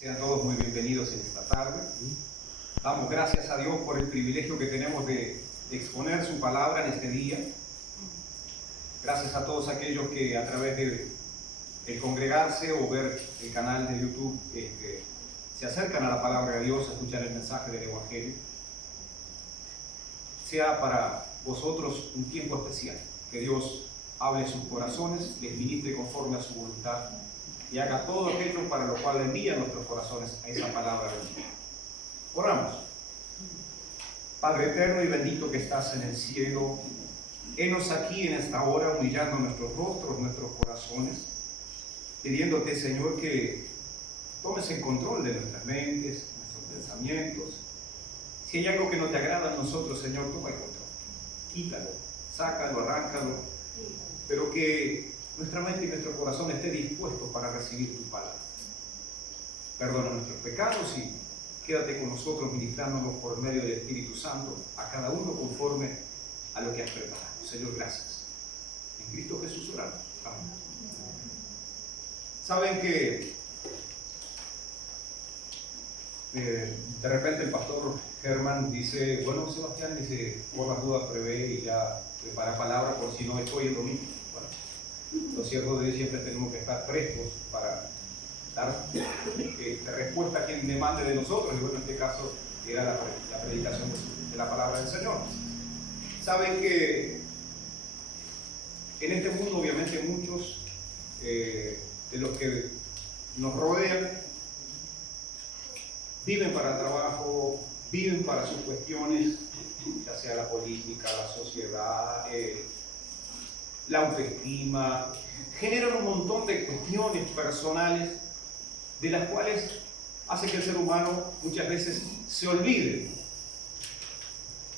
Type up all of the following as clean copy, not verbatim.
Sean todos muy bienvenidos en esta tarde. Damos gracias a Dios por el privilegio que tenemos de exponer su palabra en este día. Gracias a todos aquellos que a través de congregarse o ver el canal de YouTube se acercan a la palabra de Dios, a escuchar el mensaje del Evangelio. Sea para vosotros un tiempo especial, que Dios hable sus corazones, les ministre conforme a su voluntad y haga todo aquello para lo cual envía nuestros corazones a esa palabra bendita. Oramos. Padre eterno y bendito que estás en el cielo, henos aquí en esta hora humillando nuestros rostros, nuestros corazones, pidiéndote, Señor, que tomes el control de nuestras mentes, nuestros pensamientos. Si hay algo que no te agrada a nosotros, Señor, toma el control. Quítalo, sácalo, arráncalo, pero que nuestra mente y nuestro corazón esté dispuesto para recibir tu palabra. Perdona nuestros pecados y quédate con nosotros ministrándonos por medio del Espíritu Santo a cada uno conforme a lo que has preparado. Señor, gracias. En Cristo Jesús oramos. Amén. Saben que de repente el pastor Germán dice, bueno, Sebastián, dice, por las dudas prevé y ya prepara palabra por si no estoy el domingo. Bueno, los siervos de Dios siempre tenemos que estar prestos para dar respuesta a quien demande de nosotros, y bueno, en este caso era la predicación de la palabra del Señor. Saben que en este mundo obviamente muchos de los que nos rodean viven para el trabajo, viven para sus cuestiones, ya sea la política, la sociedad, la autoestima, generan un montón de cuestiones personales de las cuales hace que el ser humano muchas veces se olvide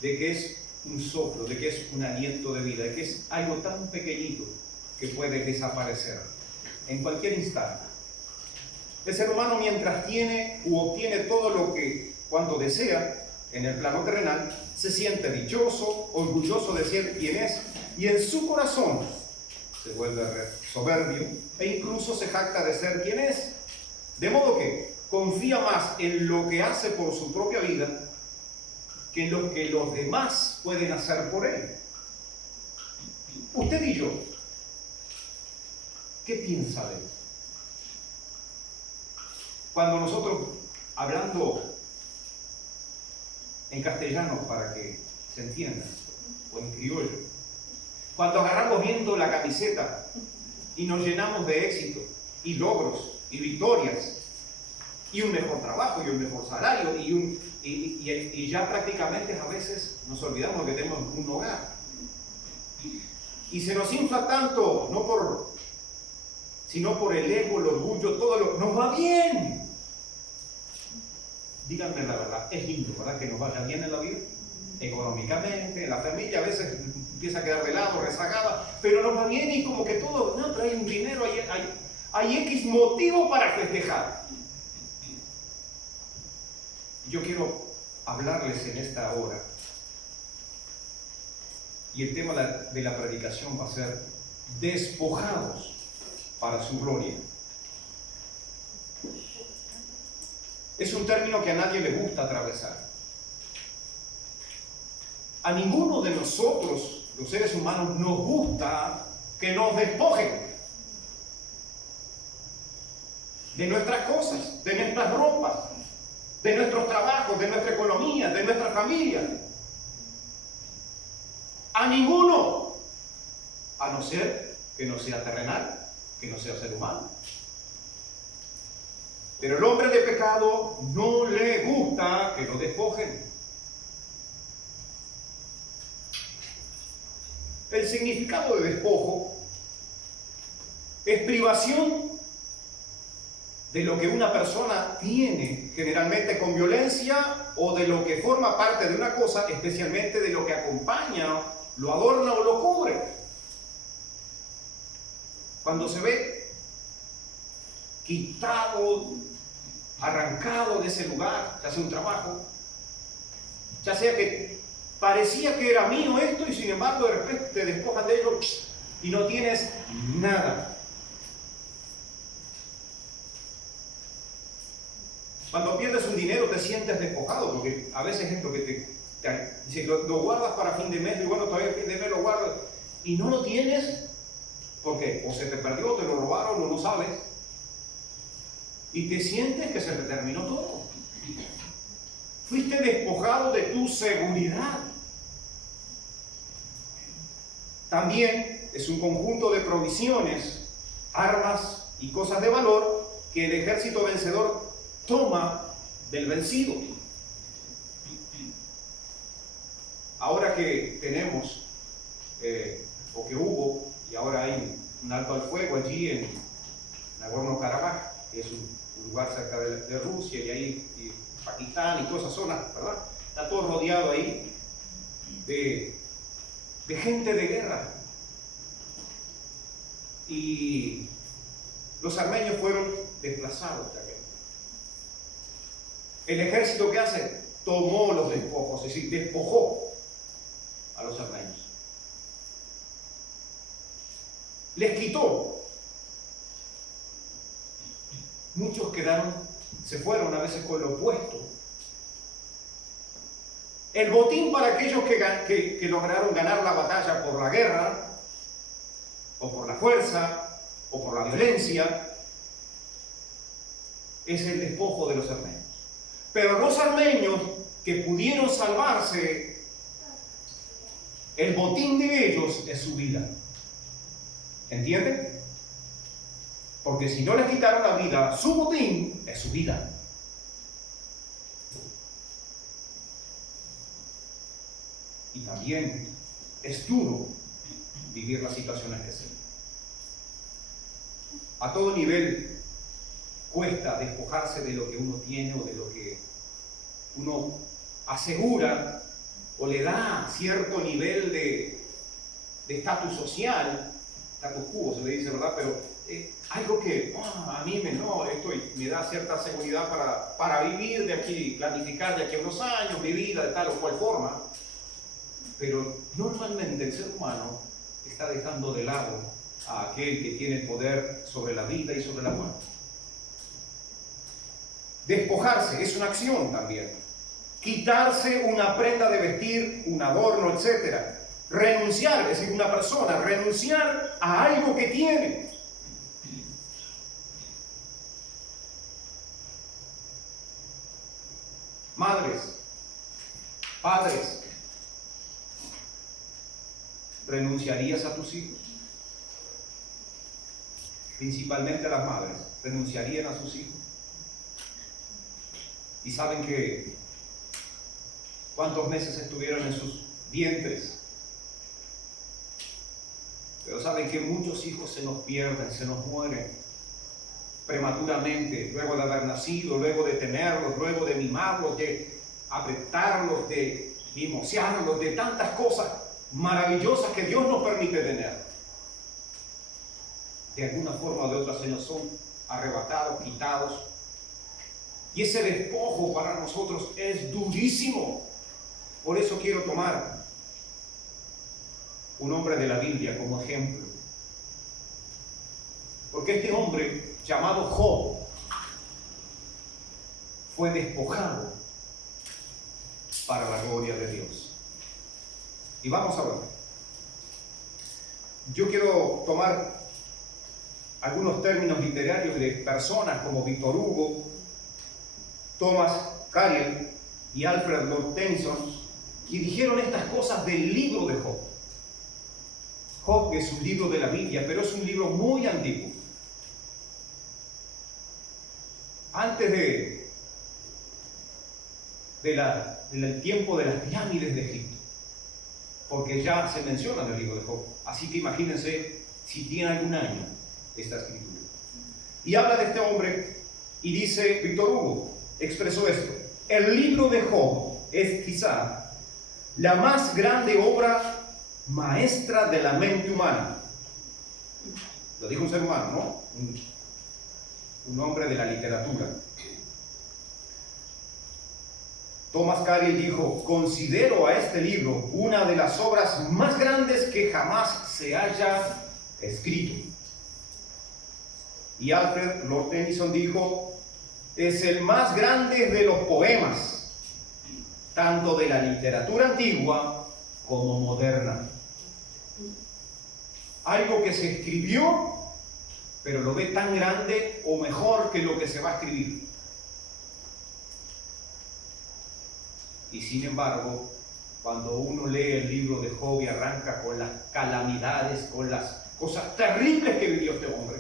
de que es un soplo, de que es un aliento de vida, de que es algo tan pequeñito que puede desaparecer en cualquier instante. El ser humano, mientras tiene u obtiene todo lo que cuando desea en el plano terrenal, se siente dichoso, orgulloso de ser quien es, y en su corazón se vuelve soberbio e incluso se jacta de ser quien es. De modo que confía más en lo que hace por su propia vida que en lo que los demás pueden hacer por él. Usted y yo, ¿qué piensa de él? Cuando nosotros, hablando en castellano para que se entienda, o en criollo, cuando agarramos viendo la camiseta y nos llenamos de éxito y logros y victorias y un mejor trabajo y un mejor salario y ya prácticamente a veces nos olvidamos de que tenemos un hogar y se nos infla tanto, sino por el ego, el orgullo, todo lo nos va bien. Díganme la verdad, es lindo, ¿verdad? Que nos vaya bien en la vida, económicamente, en la familia, a veces empieza a quedar de lado, rezagada, pero nos va bien y como que todo, no, trae un dinero, hay X motivo para festejar. Yo quiero hablarles en esta hora, y el tema de la predicación va a ser despojados para su gloria. Es un término que a nadie le gusta atravesar. A ninguno de nosotros, los seres humanos, nos gusta que nos despojen de nuestras cosas, de nuestras ropas, de nuestros trabajos, de nuestra economía, de nuestra familia. A ninguno, a no ser que no sea terrenal, que no sea ser humano. Pero el hombre de pecado no le gusta que lo despojen. El significado de despojo es privación de lo que una persona tiene, generalmente con violencia, o de lo que forma parte de una cosa, especialmente de lo que acompaña, lo adorna o lo cubre. Cuando se ve quitado, arrancado de ese lugar, ya sea un trabajo, ya sea que parecía que era mío esto y sin embargo de repente te despojan de ello y no tienes nada. Cuando pierdes un dinero te sientes despojado, porque a veces es lo que si lo guardas para fin de mes, y bueno, todavía fin de mes lo guardas, y no lo tienes, porque o se te perdió, te lo robaron, o no sabes, y te sientes que se te terminó todo. Fuiste despojado de tu seguridad. También es un conjunto de provisiones, armas y cosas de valor que el ejército vencedor toma del vencido. Ahora que tenemos, o que hubo, y ahora hay un alto al fuego allí en Nagorno-Karabaj, que es un lugar cerca de Rusia, y ahí y Pakistán y todas esas zonas, ¿verdad? Está todo rodeado ahí de gente de guerra. Y los armenios fueron desplazados de aquel. El ejército, ¿qué hace? Tomó los despojos, es decir, despojó a los armenios. Les quitó. Muchos se fueron a veces con lo opuesto. El botín para aquellos que lograron ganar la batalla por la guerra, o por la fuerza, o por la violencia, es el despojo de los armenios. Pero los armenios que pudieron salvarse, el botín de ellos es su vida. ¿Entienden? Porque si no les quitaron la vida, su botín es su vida. Y también es duro vivir las situaciones que se. A todo nivel cuesta despojarse de lo que uno tiene o de lo que uno asegura o le da cierto nivel de estatus social, estatus quo se le dice, ¿verdad? Pero algo que a mí esto me da cierta seguridad para vivir de aquí, planificar de aquí a unos años mi vida de tal o cual forma. Pero normalmente el ser humano está dejando de lado a aquel que tiene el poder sobre la vida y sobre la muerte. Despojarse es una acción también. Quitarse una prenda de vestir, un adorno, etc. Renunciar, es decir, una persona, renunciar a algo que tiene. Madres, padres, ¿renunciarías a tus hijos? Principalmente a las madres, ¿renunciarían a sus hijos? Y saben que cuántos meses estuvieron en sus vientres. Pero saben que muchos hijos se nos pierden, se nos mueren prematuramente, luego de haber nacido, luego de tenerlos, luego de mimarlos, de apretarlos, de mimosearlos, de tantas cosas maravillosas que Dios nos permite tener. De alguna forma o de otra se nos son arrebatados, quitados. Y ese despojo para nosotros es durísimo. Por eso quiero tomar un hombre de la Biblia como ejemplo. Porque este hombre llamado Job fue despojado para la gloria de Dios. Y vamos a ver. Yo quiero tomar algunos términos literarios de personas como Víctor Hugo, Thomas Carlyle y Alfred Lord Tennyson, que dijeron estas cosas del libro de Job. Job es un libro de la Biblia, pero es un libro muy antiguo. Antes del tiempo de las pirámides de Egipto, porque ya se menciona en el libro de Job. Así que imagínense si tiene algún año esta escritura. Y habla de este hombre y dice, Víctor Hugo expresó esto: el libro de Job es quizá la más grande obra maestra de la mente humana. Lo dijo un ser humano, ¿no? Un hombre de la literatura. Thomas Carlyle dijo: considero a este libro una de las obras más grandes que jamás se haya escrito. Y Alfred Lord Tennyson dijo: Es el más grande de los poemas, tanto de la literatura antigua como moderna. Algo que se escribió, pero lo ve tan grande o mejor que lo que se va a escribir. Y sin embargo, cuando uno lee el libro de Job y arranca con las calamidades, con las cosas terribles que vivió este hombre,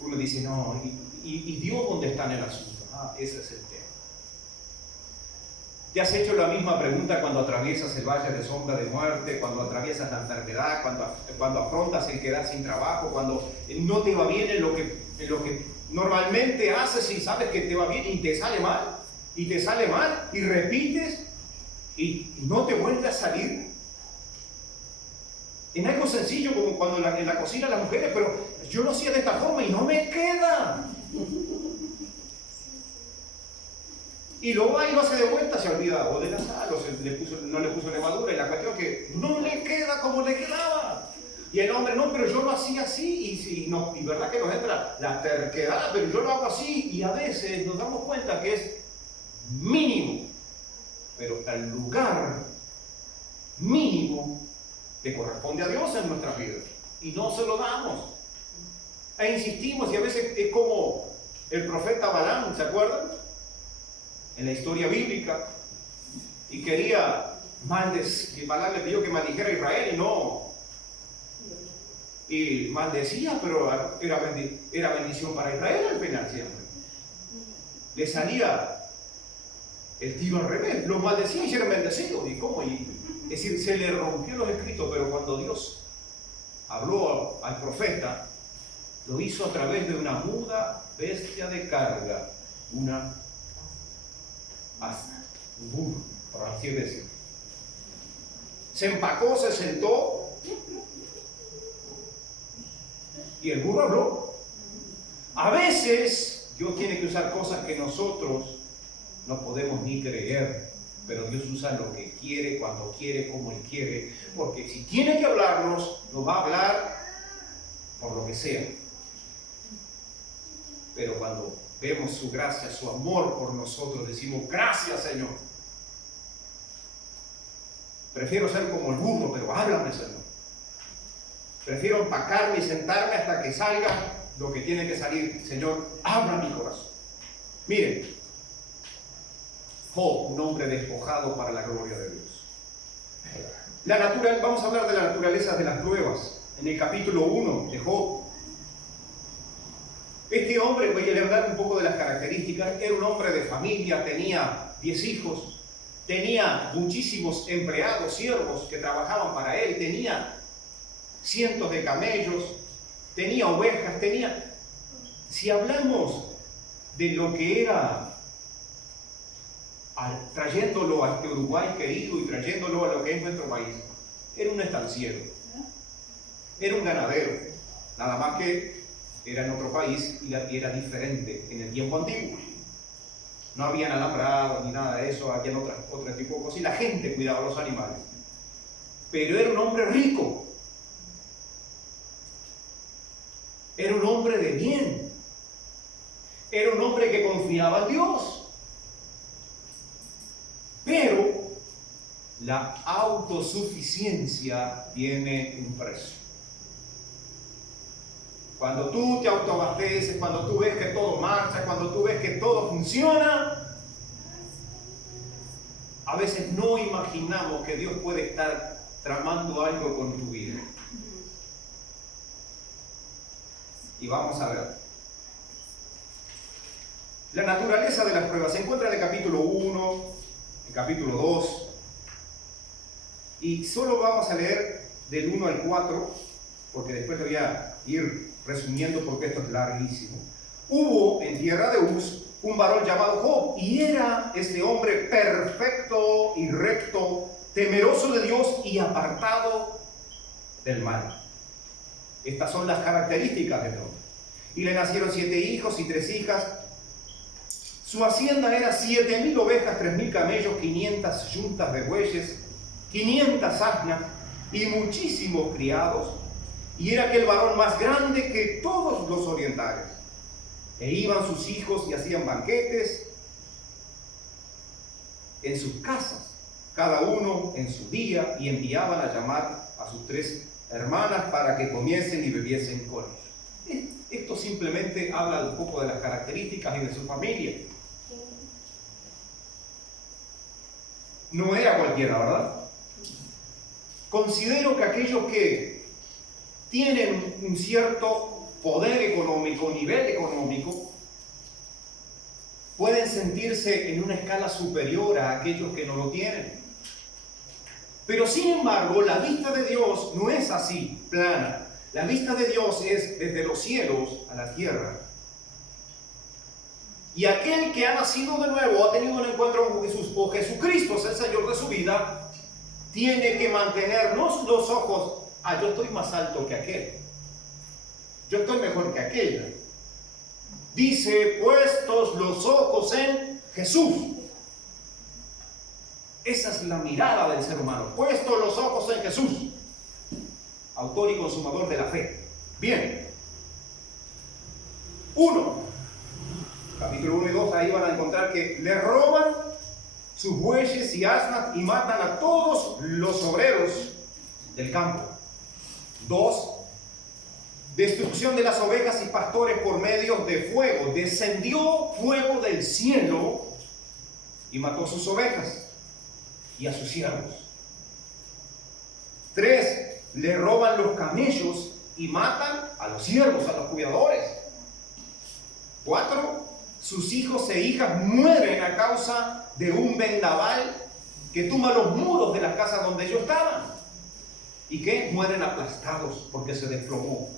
uno dice, no, ¿y Dios dónde está en el asunto? Ese es el tema. ¿Te has hecho la misma pregunta cuando atraviesas el valle de sombra de muerte, cuando atraviesas la enfermedad, cuando afrontas el quedar sin trabajo, cuando no te va bien en lo que normalmente haces y sabes que te va bien y te sale mal? Y te sale mal y repites y no te vuelve a salir. En algo sencillo como cuando en la cocina las mujeres, pero yo lo hacía de esta forma y no me queda. Y lo va y lo hace de vuelta, se olvida o de la sal o no le puso levadura, y la cuestión es que no le queda como le quedaba. Y el hombre, no, pero yo lo hacía así, y verdad que nos entra la terquedad, pero yo lo hago así, y a veces nos damos cuenta que es mínimo, pero el lugar mínimo que corresponde a Dios en nuestras vidas, y no se lo damos, e insistimos, y a veces es como el profeta Balaam, ¿se acuerdan? En la historia bíblica, y quería maldecir, y Balaam le pidió que maldijera a Israel, y maldecía, pero era bendición para Israel al final siempre. Le salía el tiro al revés, los maldecía y eran bendecidos. ¿Y cómo? Es decir, se le rompió los escritos, pero cuando Dios habló al profeta, lo hizo a través de una muda bestia de carga, un burro, por así decirlo. Se empacó, se sentó, y el burro habló. A veces Dios tiene que usar cosas que nosotros no podemos ni creer, pero Dios usa lo que quiere, cuando quiere, como Él quiere, porque si tiene que hablarnos, nos va a hablar por lo que sea. Pero cuando vemos su gracia, su amor por nosotros, decimos, gracias Señor. Prefiero ser como el burro, pero háblame Señor. Prefiero empacarme y sentarme hasta que salga lo que tiene que salir. Señor, habla mi corazón. Miren, Job, un hombre despojado para la gloria de Dios. Vamos a hablar de la naturaleza de las pruebas. En el capítulo 1 de Job, este hombre, voy a hablar un poco de las características. Era un hombre de familia, tenía 10 hijos, tenía muchísimos empleados, siervos que trabajaban para él, tenía cientos de camellos, tenía ovejas, si hablamos de lo que era, trayéndolo a este Uruguay querido y trayéndolo a lo que es nuestro país, era un estanciero, era un ganadero, nada más que era en otro país y era diferente en el tiempo antiguo. No habían alambrados ni nada de eso, habían otro tipo de cosas, y la gente cuidaba los animales. Pero era un hombre rico, era un hombre de bien, era un hombre que confiaba en Dios. Pero la autosuficiencia tiene un precio. Cuando tú te autoabasteces, cuando tú ves que todo marcha, cuando tú ves que todo funciona, a veces no imaginamos que Dios puede estar tramando algo con tu vida. Y vamos a ver. La naturaleza de las pruebas se encuentra en el capítulo 1, el capítulo 2, y solo vamos a leer del 1 al 4, porque después lo voy a ir resumiendo porque esto es larguísimo. Hubo en tierra de Uz un varón llamado Job, y era este hombre perfecto y recto, temeroso de Dios y apartado del mal. Estas son las características de Job. Y le nacieron 7 hijos y 3 hijas. Su hacienda era 7.000 ovejas, 3.000 camellos, 500 yuntas de bueyes, 500 asnas y muchísimos criados. Y era aquel varón más grande que todos los orientales. E iban sus hijos y hacían banquetes en sus casas, cada uno en su día, y enviaban a llamar a sus 3 hermanas para que comiesen y bebiesen con ellos. Esto simplemente habla un poco de las características y de su familia. No era cualquiera, ¿verdad? Considero que aquellos que tienen un cierto poder económico, nivel económico, pueden sentirse en una escala superior a aquellos que no lo tienen. Pero sin embargo, la vista de Dios no es así, plana. La vista de Dios es desde los cielos a la tierra. Y aquel que ha nacido de nuevo, ha tenido un encuentro con Jesús, o Jesucristo es el Señor de su vida, tiene que mantener los ojos, yo estoy más alto que aquel, yo estoy mejor que aquella. Dice, puestos los ojos en Jesús. Esa es la mirada del ser humano, puestos los ojos en Jesús, autor y consumador de la fe. Bien. Capítulo 1 y 2, ahí van a encontrar que le roban sus bueyes y asnas y matan a todos los obreros del campo. 2, destrucción de las ovejas y pastores por medio de fuego. Descendió fuego del cielo y mató sus ovejas y a sus siervos. 3, le roban los camellos y matan a los siervos, a los cuidadores. 4, sus hijos e hijas mueren a causa de un vendaval que tumba los muros de las casas donde ellos estaban. ¿Y qué? Mueren aplastados porque se desplomó.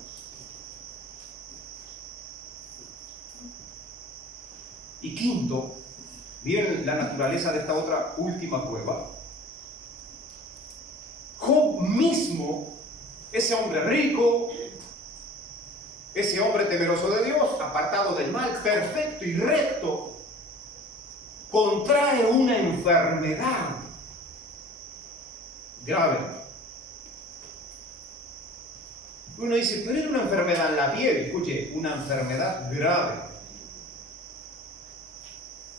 Y 5, miren la naturaleza de esta otra última prueba. Job mismo, ese hombre rico, ese hombre temeroso de Dios, apartado del mal, perfecto y recto, contrae una enfermedad grave. Uno dice, pero era una enfermedad en la piel. Escuche, una enfermedad grave.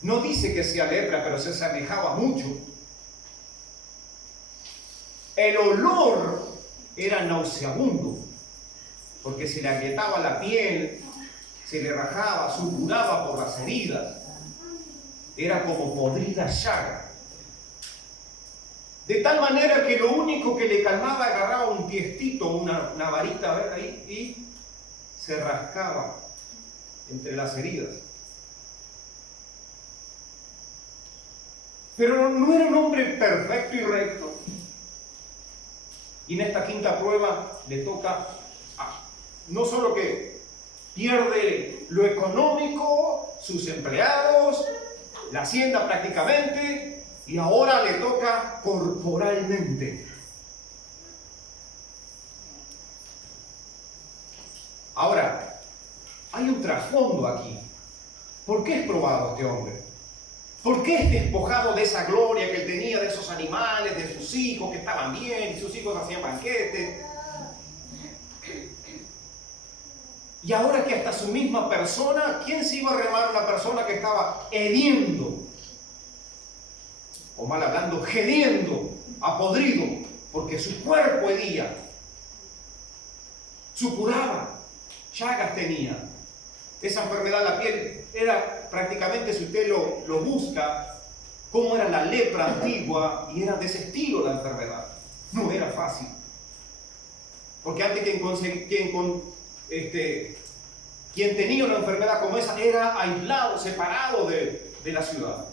No dice que sea lepra, pero se asemejaba mucho. El olor era nauseabundo, porque se le agrietaba la piel, se le rajaba, supuraba por las heridas. Era como podrida llaga. De tal manera que lo único que le calmaba, agarraba un tiestito, una varita, a ver ahí, y se rascaba entre las heridas. Pero no era un hombre perfecto y recto. Y en esta 5ª prueba le toca, no solo que pierde lo económico, sus empleados, la hacienda prácticamente, y ahora le toca corporalmente. Ahora, hay un trasfondo aquí. ¿Por qué es probado este hombre? ¿Por qué es despojado de esa gloria que él tenía, de esos animales, de sus hijos que estaban bien, y sus hijos hacían banquetes? Y ahora que hasta su misma persona, ¿quién se iba a remar a una persona que estaba hediendo? O mal hablando, gediendo, apodrido, porque su cuerpo hedía, supuraba, llagas tenía. Esa enfermedad de la piel era prácticamente, si usted lo busca, como era la lepra antigua, y era de ese estilo la enfermedad. No era fácil. Porque antes quien tenía una enfermedad como esa era aislado, separado de la ciudad.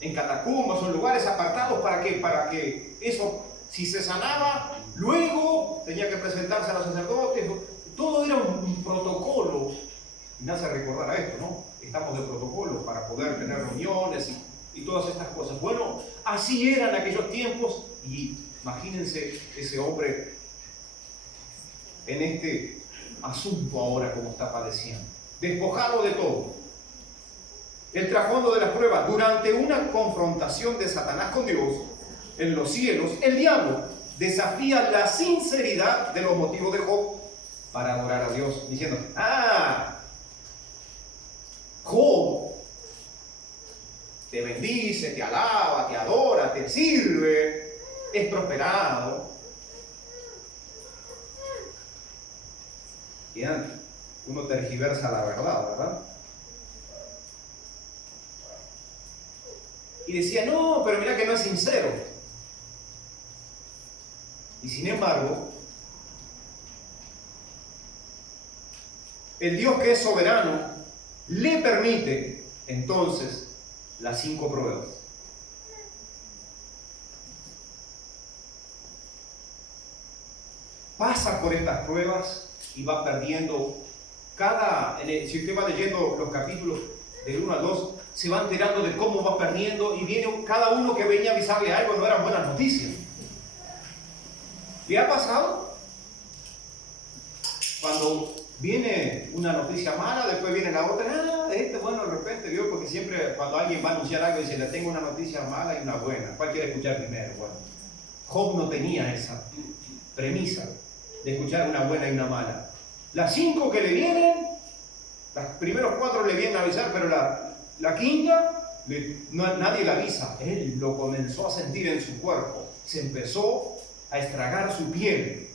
En catacumbas o en lugares apartados. ¿Para qué? Para que eso, si se sanaba, luego tenía que presentarse a los sacerdotes. Todo era un protocolo. Y me hace recordar a esto, ¿no? Estamos de protocolo para poder tener reuniones y todas estas cosas. Bueno, así eran aquellos tiempos. Y imagínense ese hombre en este asunto ahora como está padeciendo. Despojado de todo. El trasfondo de la prueba: durante una confrontación de Satanás con Dios en los cielos, el diablo desafía la sinceridad de los motivos de Job para adorar a Dios, diciendo: te bendice, te alaba, te adora, te sirve, es prosperado. Y uno tergiversa la verdad. Y decía, no, pero mira que no es sincero. Y sin embargo, el Dios que es soberano le permite entonces las 5 pruebas. Pasa por estas pruebas y va perdiendo si usted va leyendo los capítulos del 1 al 2, se va enterando de cómo va perdiendo y viene cada uno que venía a avisarle algo, no eran buenas noticias. ¿Le ha pasado? Cuando viene una noticia mala, después viene la otra, bueno, de repente, ¿vio? Porque siempre cuando alguien va a anunciar algo, dice, le tengo una noticia mala y una buena. ¿Cuál quiere escuchar primero? Bueno, Job no tenía esa premisa de escuchar una buena y una mala. Las 5 que le vienen, los primeros 4 le vienen a avisar, pero la quinta, nadie le avisa. Él lo comenzó a sentir en su cuerpo. Se empezó a estragar su piel.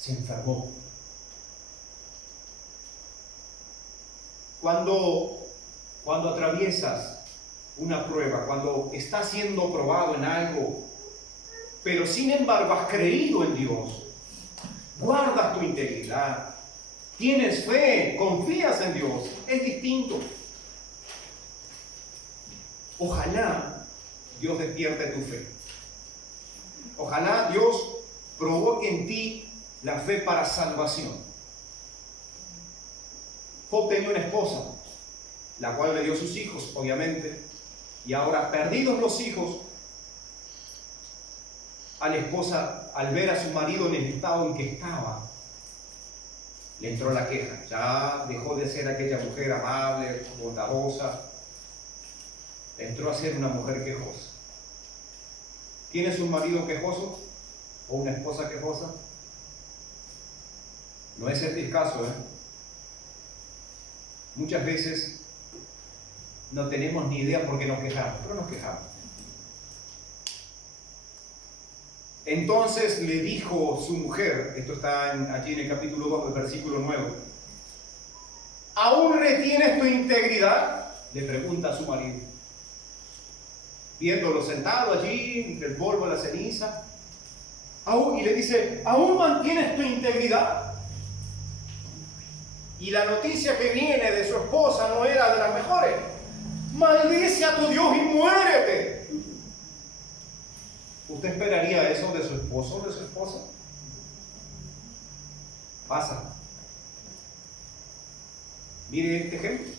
Se enfermó. Cuando atraviesas una prueba, cuando estás siendo probado en algo, pero sin embargo has creído en Dios, guardas tu integridad, tienes fe, confías en Dios, es distinto. Ojalá Dios despierte tu fe. Ojalá Dios provoque en ti la fe para salvación. Job tenía una esposa, la cual le dio sus hijos, obviamente, y ahora perdidos los hijos, a la esposa, al ver a su marido en el estado en que estaba, le entró la queja. Ya dejó de ser aquella mujer amable, bondadosa, entró a ser una mujer quejosa. ¿Tienes un marido quejoso o una esposa quejosa? No es este el caso, Muchas veces no tenemos ni idea por qué nos quejamos, pero nos quejamos. Entonces le dijo su mujer, esto está allí en el capítulo 2, del versículo 9, ¿aún retienes tu integridad? Le pregunta a su marido, viéndolo sentado allí, entre el polvo y la ceniza, y le dice, ¿aún mantienes tu integridad? Y la noticia que viene de su esposa no era de las mejores. Maldice a tu Dios y muérete. ¿Usted esperaría eso de su esposo o de su esposa? Pasa. Mire este ejemplo.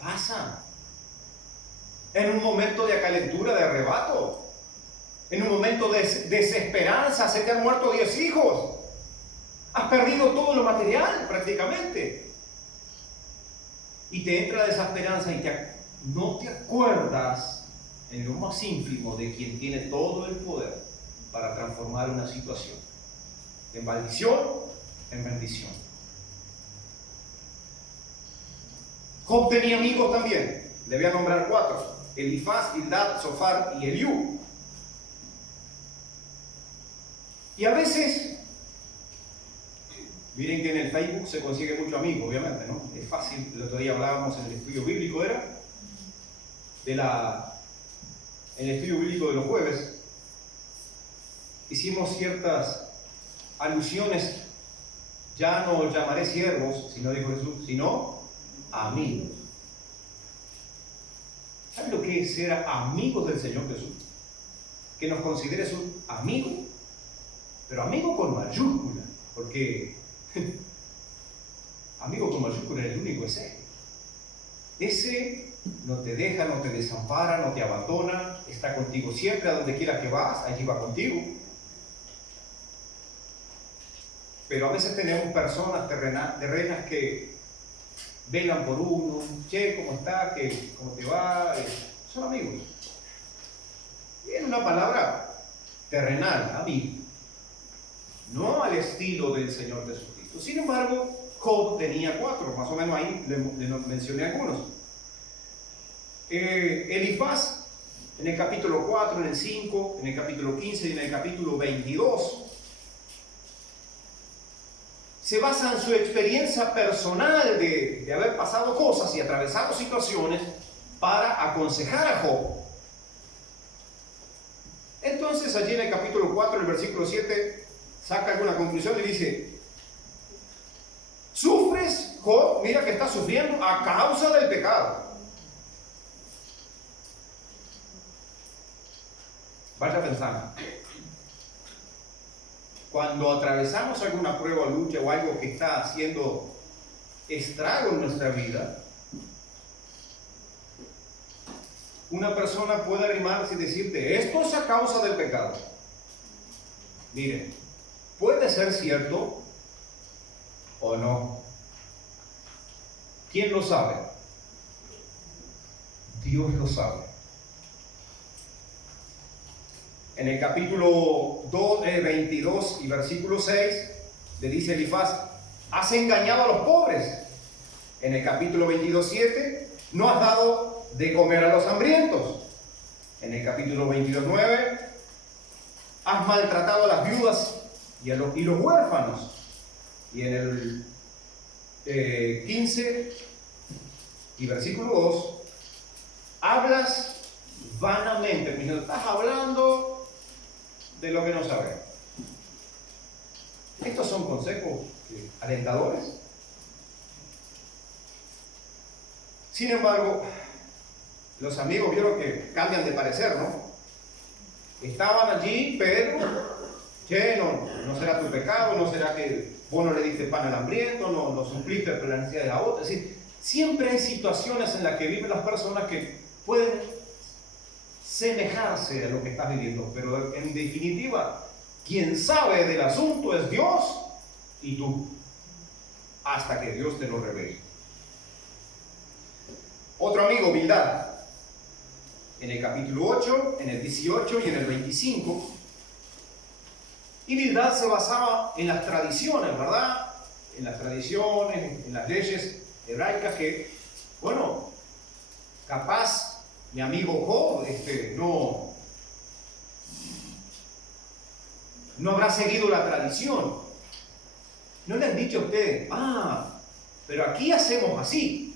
Pasa. En un momento de acalentura, de arrebato. En un momento de desesperanza, se te han muerto 10 hijos. Has perdido todo lo material prácticamente. Y te entra la desesperanza y no te acuerdas en lo más ínfimo de quien tiene todo el poder para transformar una situación de maldición en bendición. Job tenía amigos también. Le voy a nombrar 4. Elifaz, Bildad, Zofar y Eliú. Y a veces, miren que en el Facebook se consigue mucho amigo, obviamente, ¿no? Es fácil. El otro día hablábamos en el estudio bíblico, en el estudio bíblico de los jueves, hicimos ciertas alusiones. Ya no os llamaré siervos, sino, dijo Jesús, sino amigos. ¿Saben lo que es ser amigos del Señor Jesús? Que nos consideres un amigo, pero amigo con mayúscula, porque amigo con mayúscula, el único es Él. Ese no te deja, no te desampara, no te abandona, está contigo siempre, a donde quiera que vas, allí va contigo. Pero a veces tenemos personas terrenas que velan por uno, che, ¿cómo está? ¿Cómo te va? Son amigos. Y es una palabra terrenal, amigo. No al estilo del Señor Jesucristo. Sin embargo, Job tenía 4, más o menos ahí le mencioné algunos. Elifaz, en el capítulo 4, en el 5, en el capítulo 15 y en el capítulo 22, se basa en su experiencia personal de haber pasado cosas y atravesado situaciones para aconsejar a Job. Entonces allí en el capítulo 4, el versículo 7, saca alguna conclusión y dice: ¿sufres, Job? Mira que estás sufriendo a causa del pecado. Vaya pensando. Cuando atravesamos alguna prueba o lucha o algo que está haciendo estrago en nuestra vida, una persona puede arrimarse y decirte: esto es a causa del pecado. Miren, puede ser cierto o no. ¿Quién lo sabe? Dios lo sabe. En el capítulo 22 y versículo 6 le dice Elifaz: has engañado a los pobres. En el capítulo 22, 7, no has dado de comer a los hambrientos. En el capítulo 22, 9, has maltratado a las viudas y los huérfanos. Y en el 15 y versículo 2, hablas vanamente. Estás hablando de lo que no sabes. Estos son consejos alentadores. Sin embargo, los amigos vieron que cambian de parecer, ¿no? Estaban allí, pero che, no será tu pecado, no será que vos no le diste pan al hambriento, no supliste la necesidad de la otra. Es decir, siempre hay situaciones en las que viven las personas que pueden semejarse a lo que estás viviendo, pero en definitiva, quien sabe del asunto es Dios y tú, hasta que Dios te lo revele. Otro amigo, Bildad, en el capítulo 8, en el 18 y en el 25, y Bildad se basaba en las tradiciones, ¿verdad? En las tradiciones, en las leyes hebraicas que, bueno, capaz mi amigo Job no habrá seguido la tradición. ¿No le han dicho a usted: pero aquí hacemos así?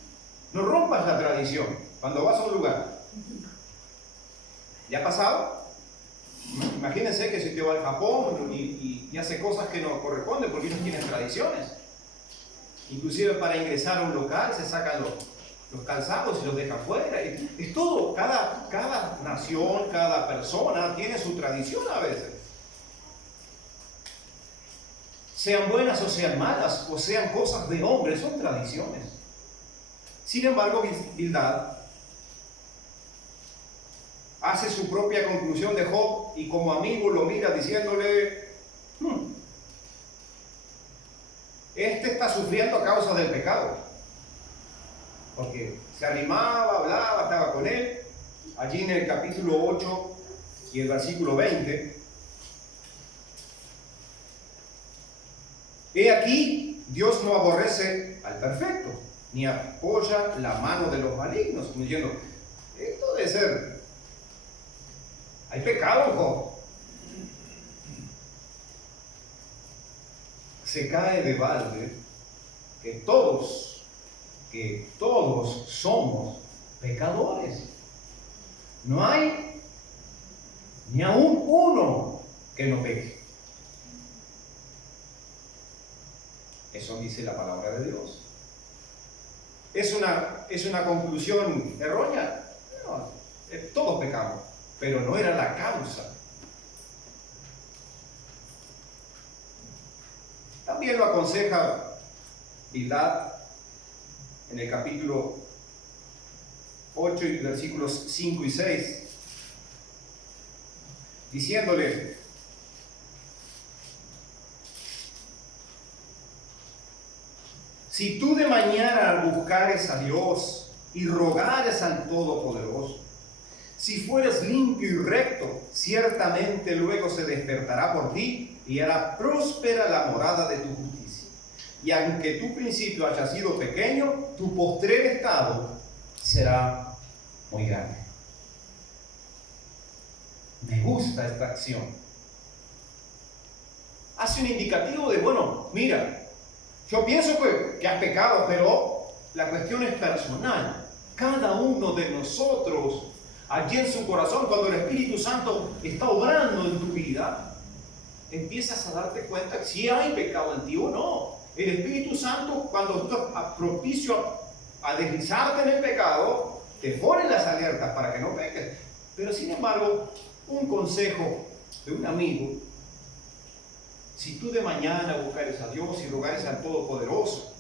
No rompas la tradición cuando vas a un lugar. ¿Le ha pasado? Imagínense que si usted va al Japón y hace cosas que no corresponden porque ellos tienen tradiciones. Inclusive para ingresar a un local se sacan los calzados y los dejan fuera. Es todo, cada nación, cada persona tiene su tradición a veces. Sean buenas o sean malas, o sean cosas de hombres, son tradiciones. Sin embargo, Bildad hace su propia conclusión de Job y como amigo lo mira diciéndole: este está sufriendo a causa del pecado. Porque se arrimaba, hablaba, estaba con él. Allí en el capítulo 8 y el versículo 20. He aquí, Dios no aborrece al perfecto, ni apoya la mano de los malignos. Como diciendo, esto debe ser, hay pecado, Job. Se cae de balde que todos somos pecadores. No hay ni aún uno que no peque. Eso dice la palabra de Dios. ¿Es una conclusión errónea? No, todos pecamos, pero no era la causa. También lo aconseja Bildad en el capítulo 8 y versículos 5 y 6, diciéndole: si tú de mañana buscares a Dios y rogares al Todopoderoso, si fueres limpio y recto, ciertamente luego se despertará por ti y hará próspera la morada de tu justicia. Y aunque tu principio haya sido pequeño, tu postrer estado será muy grande. Me gusta esta acción. Hace un indicativo de, bueno, mira, yo pienso que has pecado, pero la cuestión es personal. Cada uno de nosotros, allí en su corazón, cuando el Espíritu Santo está obrando en tu vida, empiezas a darte cuenta si hay pecado en ti o no. El Espíritu Santo, cuando estás propicio a deslizarte en el pecado, te pone las alertas para que no peques. Pero sin embargo, un consejo de un amigo: si tú de mañana buscares a Dios y rogares al Todopoderoso,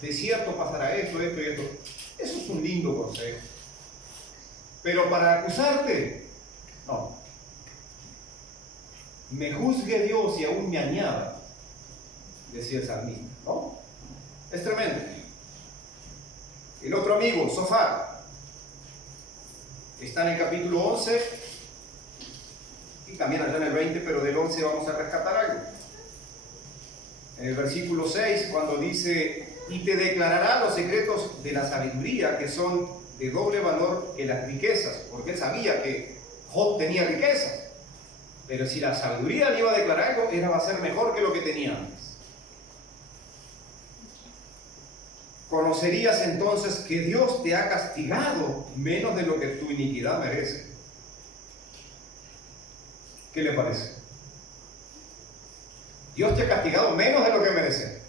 de cierto pasará esto, esto y esto. Eso es un lindo consejo. Pero para acusarte, no. Me juzgue Dios y aún me añada, decía el salmista, ¿no? Es tremendo. El otro amigo, Zofar, está en el capítulo 11 y también allá en el 20, pero del 11 vamos a rescatar algo. En el versículo 6, cuando dice: y te declarará los secretos de la sabiduría, que son de doble valor que las riquezas, porque él sabía que Job tenía riquezas, pero si la sabiduría le iba a declarar algo, va a ser mejor que lo que tenía antes. Conocerías entonces que Dios te ha castigado menos de lo que tu iniquidad merece. ¿Qué le parece? Dios te ha castigado menos de lo que merece.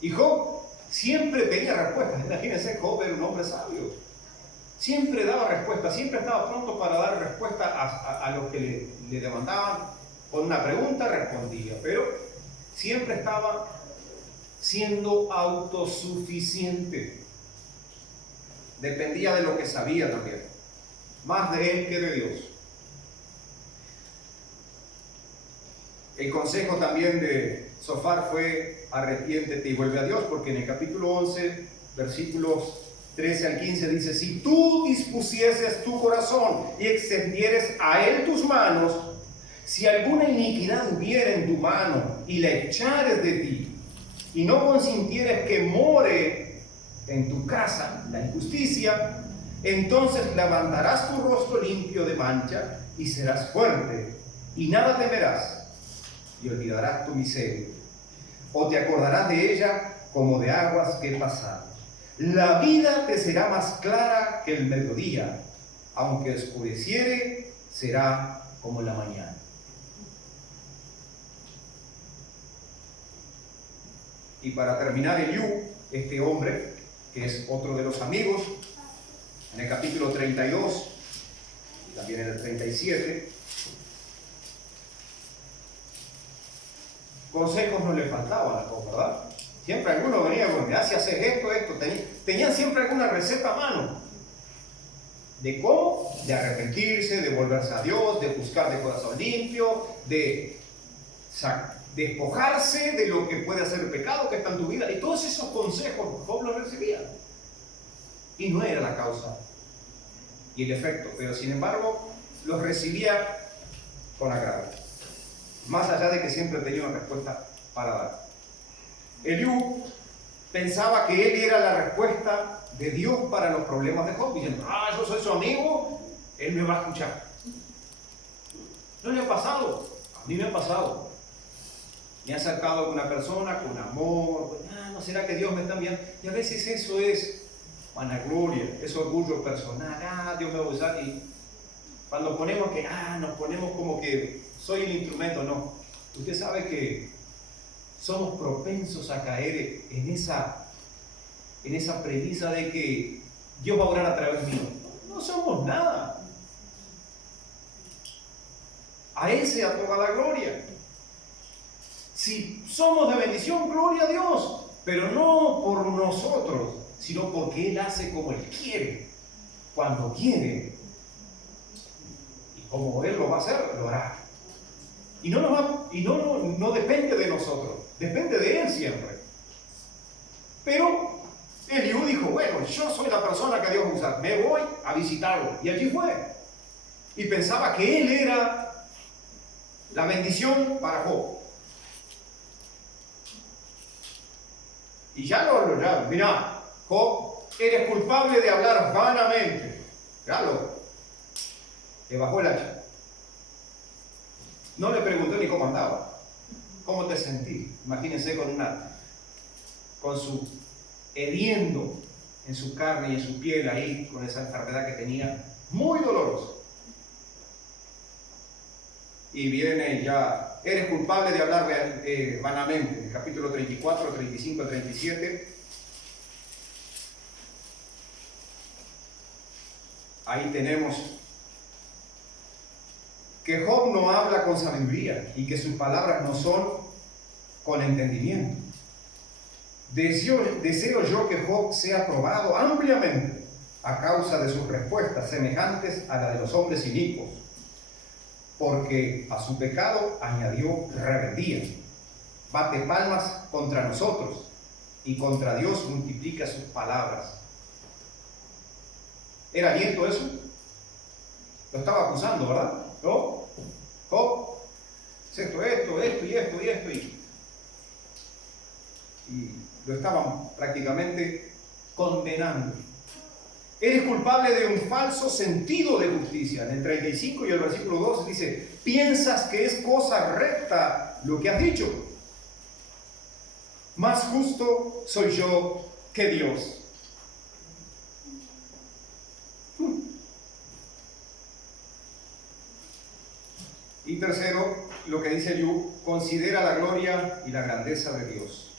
Y Job siempre tenía respuestas. Imagínense, Job era un hombre sabio. Siempre daba respuestas, siempre estaba pronto para dar respuesta a lo que le demandaban. Con una pregunta respondía, pero siempre estaba siendo autosuficiente. Dependía de lo que sabía también, más de él que de Dios. El consejo también de Zofar fue: arrepiéntete y vuelve a Dios, porque en el capítulo 11, versículos 13 al 15 dice: si tú dispusieses tu corazón y extendieres a él tus manos, si alguna iniquidad hubiera en tu mano y la echares de ti, y no consintieres que more en tu casa la injusticia, entonces levantarás tu rostro limpio de mancha y serás fuerte, y nada temerás, y olvidarás tu miseria, o te acordarás de ella como de aguas que pasaron. La vida te será más clara que el mediodía, aunque oscureciere, será como la mañana. Y para terminar, Eliú, este hombre, que es otro de los amigos, en el capítulo 32, y también en el 37, consejos no le faltaban a Job, ¿verdad? Siempre alguno venía con: si haces esto, tenían siempre alguna receta a mano. ¿De cómo? De arrepentirse, de volverse a Dios, de buscar de corazón limpio, de despojarse de lo que puede hacer el pecado que está en tu vida. Y todos esos consejos Job los recibía. Y no era la causa y el efecto, pero sin embargo los recibía con agrado. Más allá de que siempre tenía una respuesta para dar. Eliú pensaba que él era la respuesta de Dios para los problemas de Job, diciendo: yo soy su amigo, él me va a escuchar. ¿No le ha pasado? A mí me ha pasado. Me ha acercado a alguna persona con amor: ¿no será que Dios me está enviando? Y a veces eso es vanagloria, es orgullo personal. Dios me va a usar. Y cuando ponemos que, nos ponemos como que soy el instrumento, no. Usted sabe que somos propensos a caer en esa premisa de que Dios va a obrar a través mío. No somos nada. A Él sea toda la gloria. Si somos de bendición, gloria a Dios, pero no por nosotros, sino porque Él hace como Él quiere, cuando quiere, y como Él lo va a hacer, lo hará. Y no depende de nosotros, depende de Él siempre. Pero Eliú dijo: bueno, yo soy la persona que Dios va a usar, me voy a visitarlo. Y allí fue. Y pensaba que Él era la bendición para Job. Y ya lo lograron. Mirá, Job, eres culpable de hablar vanamente. Claro, le bajó el hacha. No le preguntó ni cómo andaba, cómo te sentí. Imagínense con su heriendo en su carne y en su piel ahí, con esa enfermedad que tenía, muy dolorosa. Y viene ya, eres culpable de hablar vanamente, en el capítulo 34, 35, 37. Ahí tenemos que Job no habla con sabiduría y que sus palabras no son con entendimiento. Deseo yo que Job sea probado ampliamente a causa de sus respuestas semejantes a las de los hombres inicuos, porque a su pecado añadió rebeldía. Bate palmas contra nosotros y contra Dios multiplica sus palabras. ¿Era aliento eso? Lo estaba acusando, ¿verdad? ¿No? Job, esto y lo estaban prácticamente condenando. Eres culpable de un falso sentido de justicia. En el 35 y el versículo 2 dice, piensas que es cosa recta lo que has dicho. Más justo soy yo que Dios. Y tercero, lo que dice Ayub, considera la gloria y la grandeza de Dios.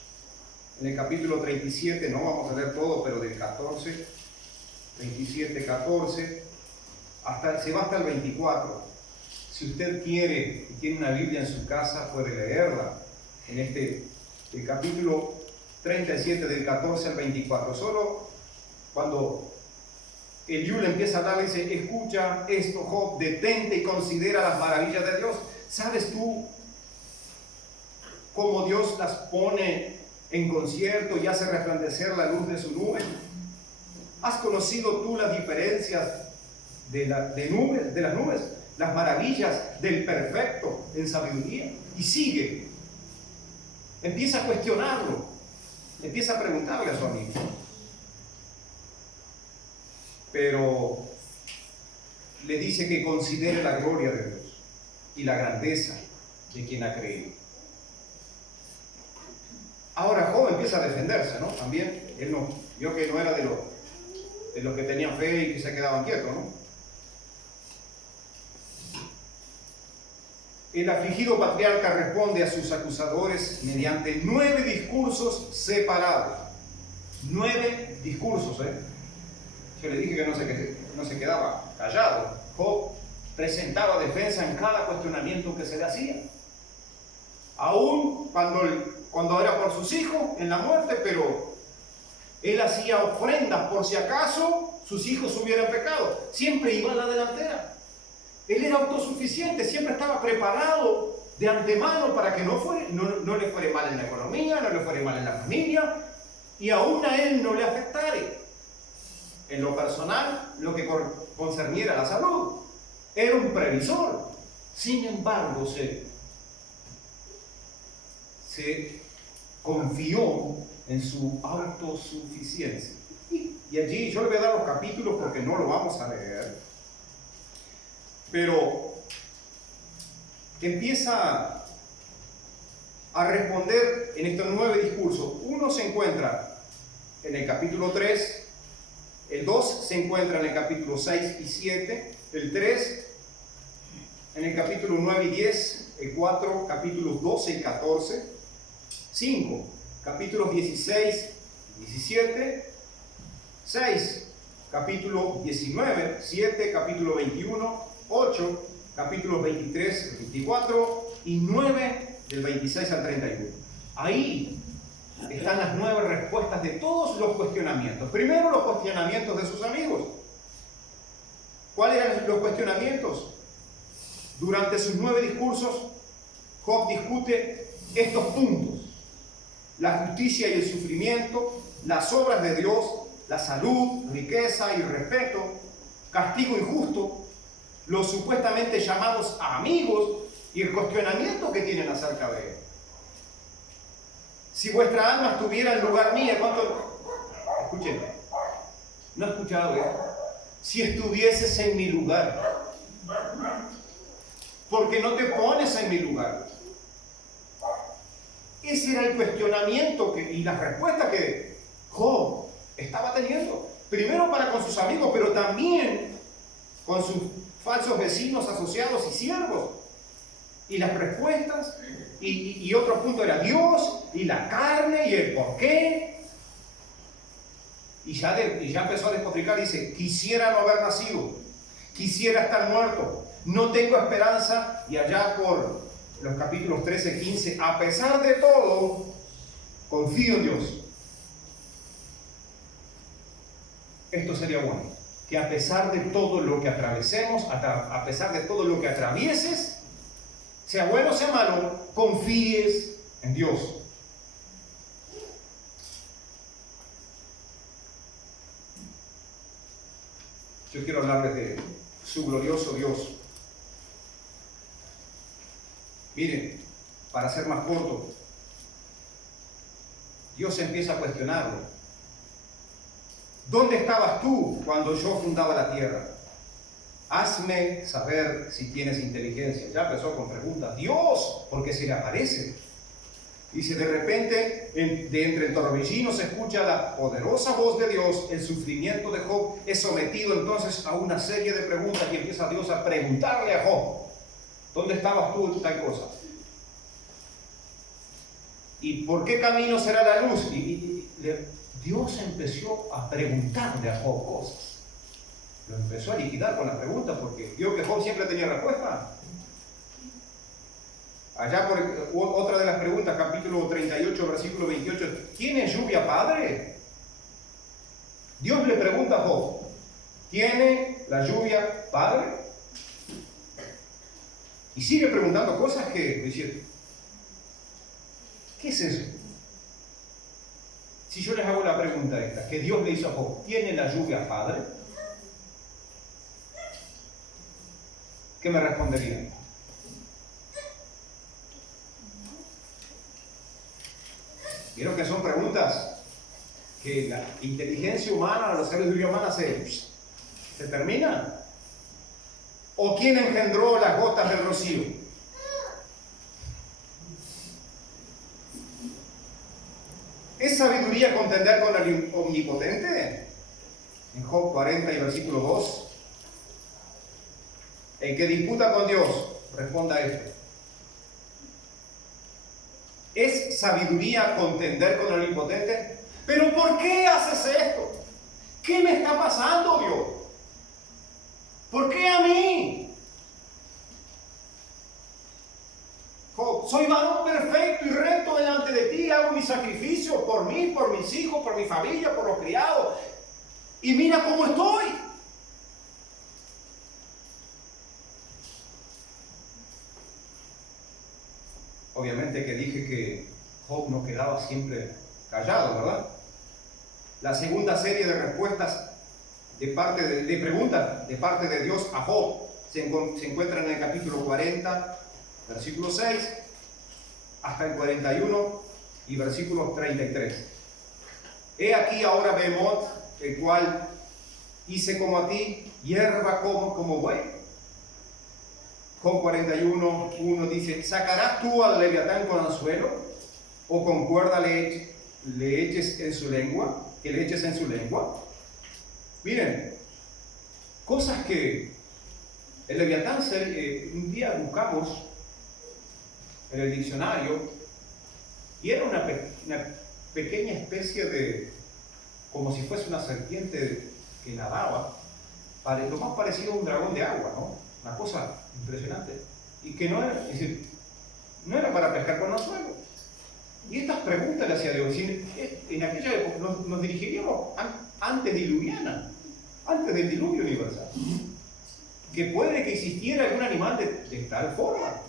En el capítulo 37, no vamos a leer todo, pero del 14, 37, 14, se va hasta el 24. Si usted quiere y tiene una Biblia en su casa, puede leerla. En el capítulo 37, del 14 al 24. Solo cuando Eliú le empieza a hablar, le dice, escucha esto, Job, detente y considera las maravillas de Dios. ¿Sabes tú cómo Dios las pone en concierto y hace resplandecer la luz de su nube? ¿Has conocido tú las diferencias de las nubes, las maravillas del perfecto en sabiduría? Y sigue. Empieza a cuestionarlo. Empieza a preguntarle a su amigo. Pero le dice que considere la gloria de Dios y la grandeza de quien ha creído. Ahora Job empieza a defenderse, ¿no? También, él no vio que no era de los que tenían fe y que se quedaban quietos, ¿no? El afligido patriarca responde a sus acusadores mediante 9 discursos separados. 9 discursos, Yo le dije que no se quedaba callado. Job presentaba defensa en cada cuestionamiento que se le hacía. Aún cuando era por sus hijos en la muerte, pero él hacía ofrendas por si acaso sus hijos hubieran pecado. Siempre iba a la delantera. Él era autosuficiente, siempre estaba preparado de antemano para que no le fuera mal en la economía, no le fuera mal en la familia, y aún a él no le afectare. En lo personal, lo que concerniera a la salud, era un previsor. Sin embargo, se confió en su autosuficiencia. Y allí yo le voy a dar los capítulos porque no lo vamos a leer. Pero empieza a responder en estos 9 discursos. Uno se encuentra en el capítulo 3. El 2 se encuentra en el capítulo 6 y 7, el 3 en el capítulo 9 y 10, el 4 capítulos 12 y 14, 5 capítulos 16 y 17, 6 capítulo 19, 7 capítulo 21, 8 capítulos 23 y 24 y 9 del 26 al 31. Ahí están las 9 respuestas de todos los cuestionamientos. Primero, los cuestionamientos de sus amigos. ¿Cuáles eran los cuestionamientos? Durante sus 9 discursos, Job discute estos puntos: la justicia y el sufrimiento, las obras de Dios, la salud, riqueza y respeto, castigo injusto, los supuestamente llamados amigos y el cuestionamiento que tienen acerca de él. Si vuestra alma estuviera en lugar mío, escuchen, ¿No has escuchado esto? Si estuvieses en mi lugar. Porque no te pones en mi lugar. Ese era el cuestionamiento y la respuesta que Job estaba teniendo. Primero para con sus amigos, pero también con sus falsos vecinos, asociados y siervos. Y las respuestas, y otro punto era Dios, y la carne, y el por qué. Y ya empezó a despotricar, dice, quisiera no haber nacido, quisiera estar muerto, no tengo esperanza. Y allá por los capítulos 13, 15, a pesar de todo, confío en Dios. Esto sería bueno, que a pesar de todo lo que atravesemos, a pesar de todo lo que atravieses, sea bueno o sea malo, confíes en Dios. Yo quiero hablarles de su glorioso Dios. Miren, para ser más corto, Dios empieza a cuestionarlo. ¿Dónde estabas tú cuando yo fundaba la tierra? Hazme saber si tienes inteligencia. Ya empezó con preguntas. Dios, ¿por qué se le aparece? Dice, de repente, de entre el torbellino se escucha la poderosa voz de Dios. El sufrimiento de Job es sometido entonces a una serie de preguntas y empieza Dios a preguntarle a Job, ¿dónde estabas tú en tal cosa? ¿Y por qué camino será la luz? Dios empezó a preguntarle a Job cosas. Lo empezó a liquidar con las preguntas porque vio que Job siempre tenía respuesta. Allá por otra de las preguntas, capítulo 38, versículo 28, ¿tiene lluvia padre? Dios le pregunta a Job, ¿tiene la lluvia padre? Y sigue preguntando cosas que decir, ¿qué es eso? Si yo les hago la pregunta esta, que Dios le hizo a Job, ¿tiene la lluvia padre? ¿Qué me responderían? Vieron que son preguntas que la inteligencia humana, la sabiduría humana se termina. ¿O quién engendró las gotas del rocío? ¿Es sabiduría contender con el omnipotente? En Job 40 y versículo 2. El que disputa con Dios, responda esto. ¿Es sabiduría contender con el omnipotente? ¿Pero por qué haces esto? ¿Qué me está pasando, Dios? ¿Por qué a mí? Job, soy varón perfecto y recto delante de ti, hago mi sacrificio por mí, por mis hijos, por mi familia, por los criados. Y mira cómo estoy. Obviamente que dije que Job no quedaba siempre callado, ¿verdad? La segunda serie de respuestas de preguntas de parte de Dios a Job se encuentra en el capítulo 40, versículo 6, hasta el 41 y versículos 33. He aquí ahora Behemoth, el cual hice como a ti, hierba como buey. Job 41, 1 dice, ¿sacarás tú al leviatán con anzuelo? ¿O con cuerda le eches en su lengua? ¿Que le eches en su lengua? Miren, cosas que el leviatán, un día buscamos en el diccionario, y era una pequeña especie de, como si fuese una serpiente que nadaba, lo más parecido a un dragón de agua, ¿no? Una cosa impresionante. Y que no era para pescar con anzuelo. Y estas preguntas le hacía Dios. En aquella época nos dirigiríamos antes diluviana, antes del diluvio universal. Que puede que existiera algún animal de tal forma.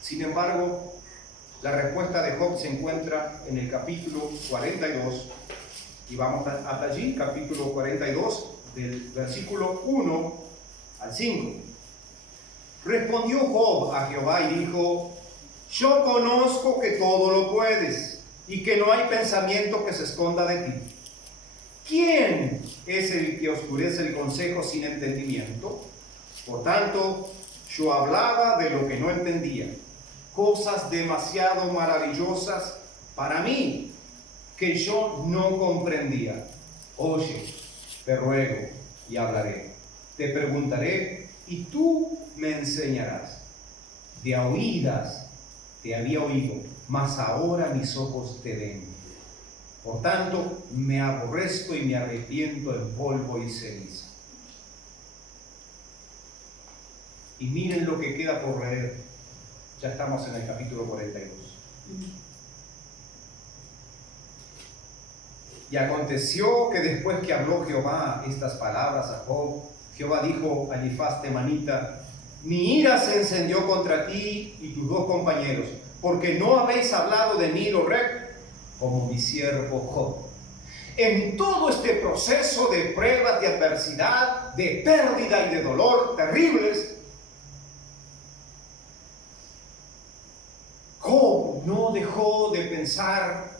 Sin embargo, la respuesta de Job se encuentra en el capítulo 42. Y vamos hasta allí, capítulo 42, del versículo 1 al 5. Respondió Job a Jehová y dijo, yo conozco que todo lo puedes y que no hay pensamiento que se esconda de ti. ¿Quién es el que oscurece el consejo sin entendimiento? Por tanto, yo hablaba de lo que no entendía, cosas demasiado maravillosas para mí que yo no comprendía. Oye, te ruego y hablaré, te preguntaré y tú me enseñarás. De a oídas te había oído, mas ahora mis ojos te ven. Por tanto, me aborrezco y me arrepiento en polvo y ceniza. Y miren lo que queda por leer. Ya estamos en el capítulo 42. Y aconteció que después que habló Jehová estas palabras a Job, Jehová dijo a Elifaz temanita: mi ira se encendió contra ti y tus dos compañeros, porque no habéis hablado de mí lo recto, como mi siervo Job. En todo este proceso de pruebas, de adversidad, de pérdida y de dolor terribles, Job no dejó de pensar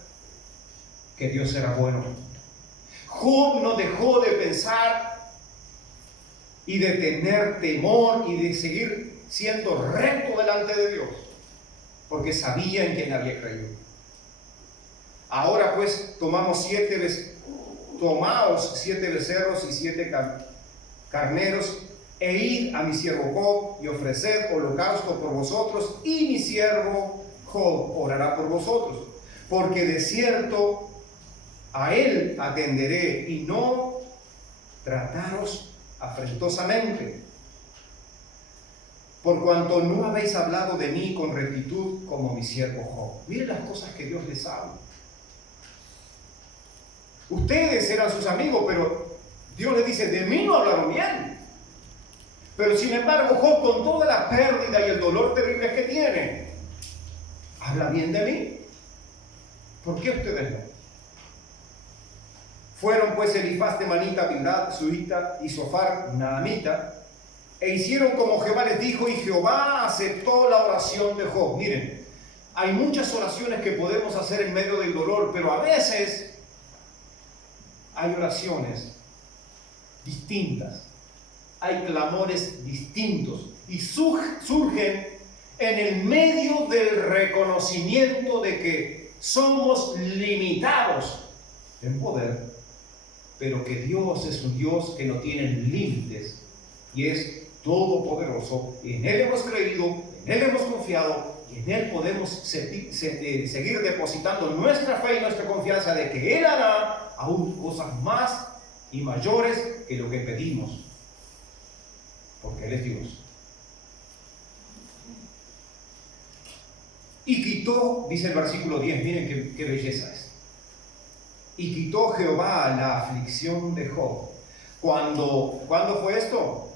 que Dios era bueno. Job no dejó de pensar y de tener temor y de seguir siendo recto delante de Dios, porque sabía en quién había creído. Ahora pues tomaos 7 becerros y 7 carneros, e id a mi siervo Job y ofreced holocausto por vosotros, y mi siervo Job orará por vosotros, porque de cierto a él atenderé y no trataros afrentosamente, por cuanto no habéis hablado de mí con rectitud como mi siervo Job. Miren las cosas que Dios les habla. Ustedes eran sus amigos, pero Dios les dice: de mí no hablaron bien. Pero sin embargo, Job, con toda la pérdida y el dolor terrible que tiene, habla bien de mí. ¿Por qué ustedes no? Fueron pues Elifaz temanita, Bildad suita y Sofar naamita, e hicieron como Jehová les dijo, y Jehová aceptó la oración de Job. Miren, hay muchas oraciones que podemos hacer en medio del dolor, pero a veces hay oraciones distintas, hay clamores distintos, y surgen en el medio del reconocimiento de que somos limitados en poder, pero que Dios es un Dios que no tiene límites y es todopoderoso. En Él hemos creído, en Él hemos confiado, y en Él podemos seguir depositando nuestra fe y nuestra confianza de que Él hará aún cosas más y mayores que lo que pedimos, porque Él es Dios. Y quitó, dice el versículo 10, miren qué belleza es. Y quitó Jehová la aflicción de Job. ¿Cuándo fue esto?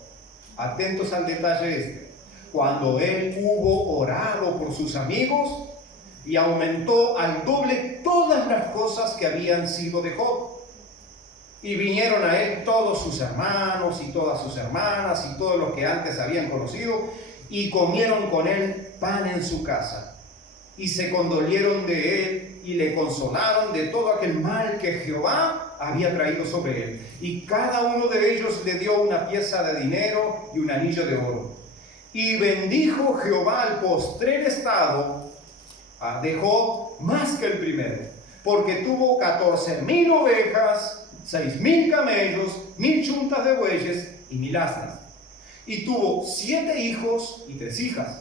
Atentos al detalle este. Cuando él hubo orado por sus amigos y aumentó al doble todas las cosas que habían sido de Job. Y vinieron a él todos sus hermanos y todas sus hermanas y todos los que antes habían conocido, y comieron con él pan en su casa. Y se condolieron de él y le consolaron de todo aquel mal que Jehová había traído sobre él. Y cada uno de ellos le dio una pieza de dinero y un anillo de oro. Y bendijo Jehová al postrer estado de Job más que el primero, porque tuvo 14,000 ovejas, 6,000 camellos, 1,000 chuntas de bueyes y 1,000 asnas. Y tuvo 7 hijos y 3 hijas.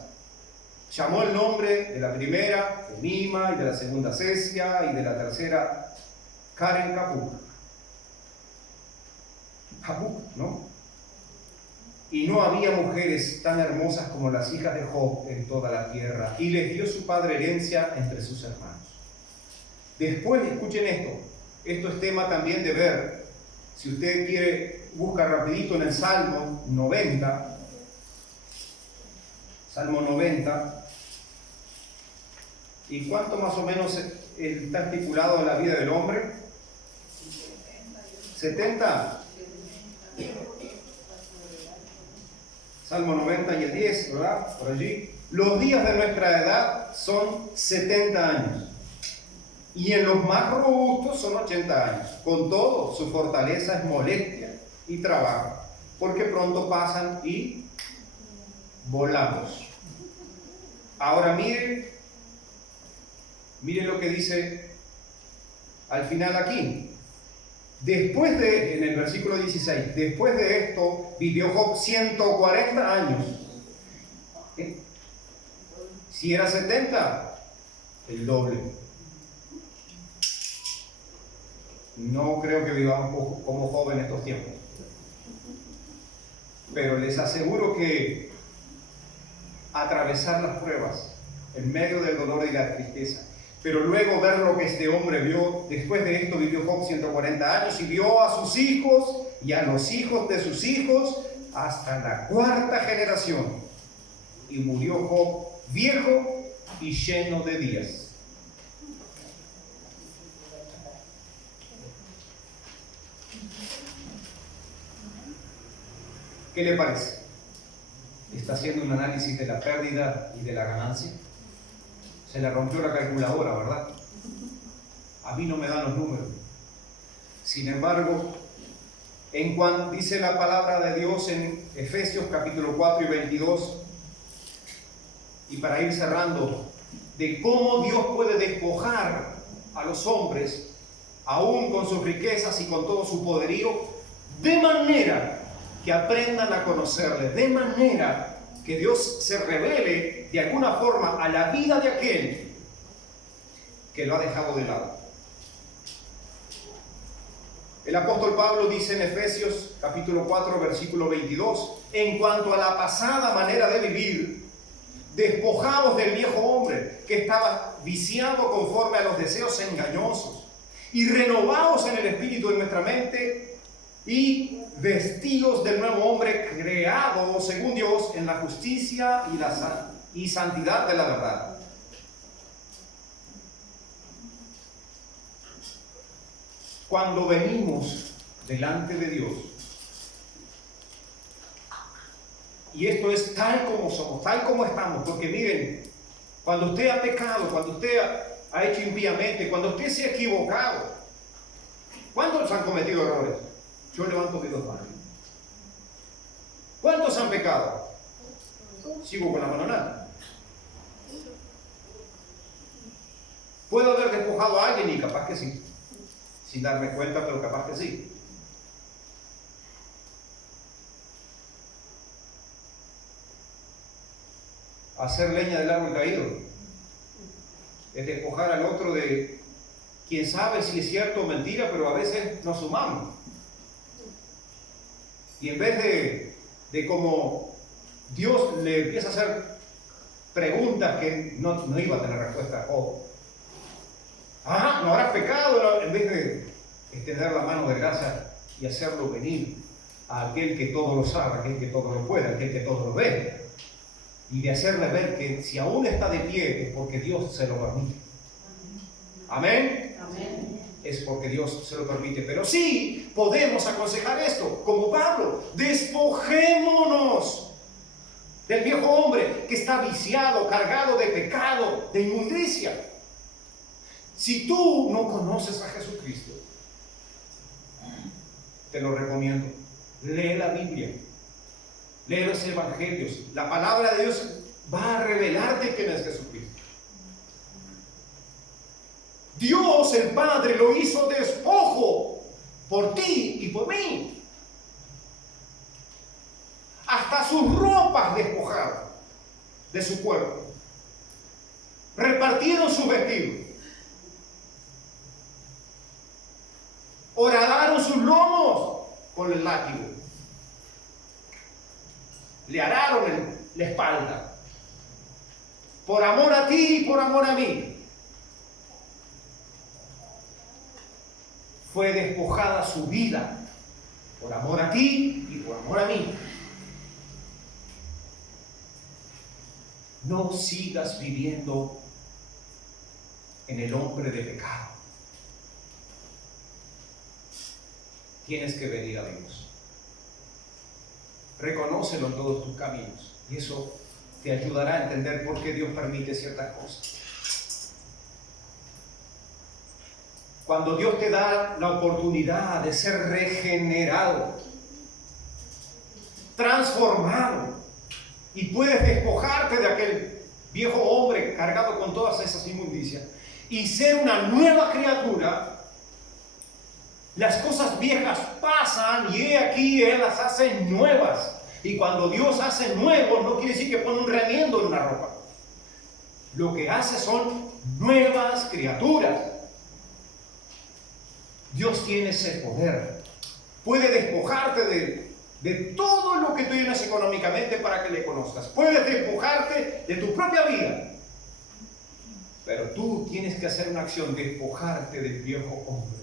Llamó el nombre de la primera Emima, y de la segunda Cesia, y de la tercera Karen Japuk, ¿no? Y no había mujeres tan hermosas como las hijas de Job en toda la tierra, y les dio su padre herencia entre sus hermanos. Después, escuchen esto es tema también de ver. Si usted quiere, busca rapidito en el Salmo 90. Salmo 90. ¿Y cuánto más o menos está estipulado en la vida del hombre? 70. Salmo 90 y el 10, ¿verdad? Por allí. Los días de nuestra edad son 70 años. y en los más robustos son 80 años. Con todo, su fortaleza es molestia y trabajo, porque pronto pasan y volamos. Ahora miren lo que dice al final aquí. Después de, en el versículo 16, después de esto vivió Job 140 años. Si era 70, el doble. No creo que vivamos como Job en estos tiempos. Pero les aseguro que atravesar las pruebas en medio del dolor y la tristeza, pero luego ver lo que este hombre vio, después de esto vivió Job 140 años y vio a sus hijos y a los hijos de sus hijos hasta la cuarta generación. Y murió Job viejo y lleno de días. ¿Qué le parece? ¿Está haciendo un análisis de la pérdida y de la ganancia? Se le rompió la calculadora, ¿verdad? A mí no me dan los números. Sin embargo, en cuanto dice la palabra de Dios en Efesios capítulo 4 y 22, y para ir cerrando, de cómo Dios puede despojar a los hombres, aún con sus riquezas y con todo su poderío, de manera que aprendan a conocerle, de manera que Dios se revele de alguna forma a la vida de aquel que lo ha dejado de lado. El apóstol Pablo dice en Efesios capítulo 4 versículo 22, en cuanto a la pasada manera de vivir, despojados del viejo hombre que estaba viciado conforme a los deseos engañosos, y renovados en el espíritu de nuestra mente, y vestidos del nuevo hombre creado según Dios en la justicia y santidad de la verdad. Cuando venimos delante de Dios, y esto es tal como somos, tal como estamos, porque miren, cuando usted ha pecado, cuando usted ha hecho impíamente, cuando usted se ha equivocado, ¿cuántos han cometido errores? Yo levanto mis dos manos. ¿Cuántos han pecado? Sigo con la mano nada. Puedo haber despojado a alguien y capaz que sí, sin darme cuenta, pero capaz que sí. Hacer leña del árbol caído es despojar al otro de quién sabe si es cierto o mentira, pero a veces nos sumamos. Y en vez de como Dios le empieza a hacer preguntas que no iba a tener respuesta, no habrás pecado, no, en vez de extender la mano de gracia y hacerlo venir a aquel que todo lo sabe, aquel que todo lo puede, aquel que todo lo ve, y de hacerle ver que si aún está de pie es porque Dios se lo permite. Amén. Amén. Es porque Dios se lo permite. Pero sí podemos aconsejar esto, como Pablo: despojémonos del viejo hombre que está viciado, cargado de pecado, de inmundicia. Si tú no conoces a Jesucristo, te lo recomiendo: lee la Biblia, lee los evangelios. La palabra de Dios va a revelarte quién es Jesucristo. Dios el Padre lo hizo despojo por ti y por mí. Hasta sus ropas despojaron de su cuerpo. Repartieron sus vestidos. Horadaron sus lomos con el látigo. Le araron la espalda. Por amor a ti y por amor a mí. Fue despojada su vida por amor a ti y por amor a mí. No sigas viviendo en el hombre de pecado. Tienes que venir a Dios. Reconócelo en todos tus caminos y eso te ayudará a entender por qué Dios permite ciertas cosas. Cuando Dios te da la oportunidad de ser regenerado, transformado, y puedes despojarte de aquel viejo hombre cargado con todas esas inmundicias y ser una nueva criatura, las cosas viejas pasan y he aquí Él las hace nuevas. Y cuando Dios hace nuevo, no quiere decir que pone un remiendo en una ropa. Lo que hace son nuevas criaturas. Dios tiene ese poder. Puede despojarte de todo lo que tú tienes económicamente para que le conozcas. Puedes despojarte de tu propia vida. Pero tú tienes que hacer una acción, despojarte del viejo hombre,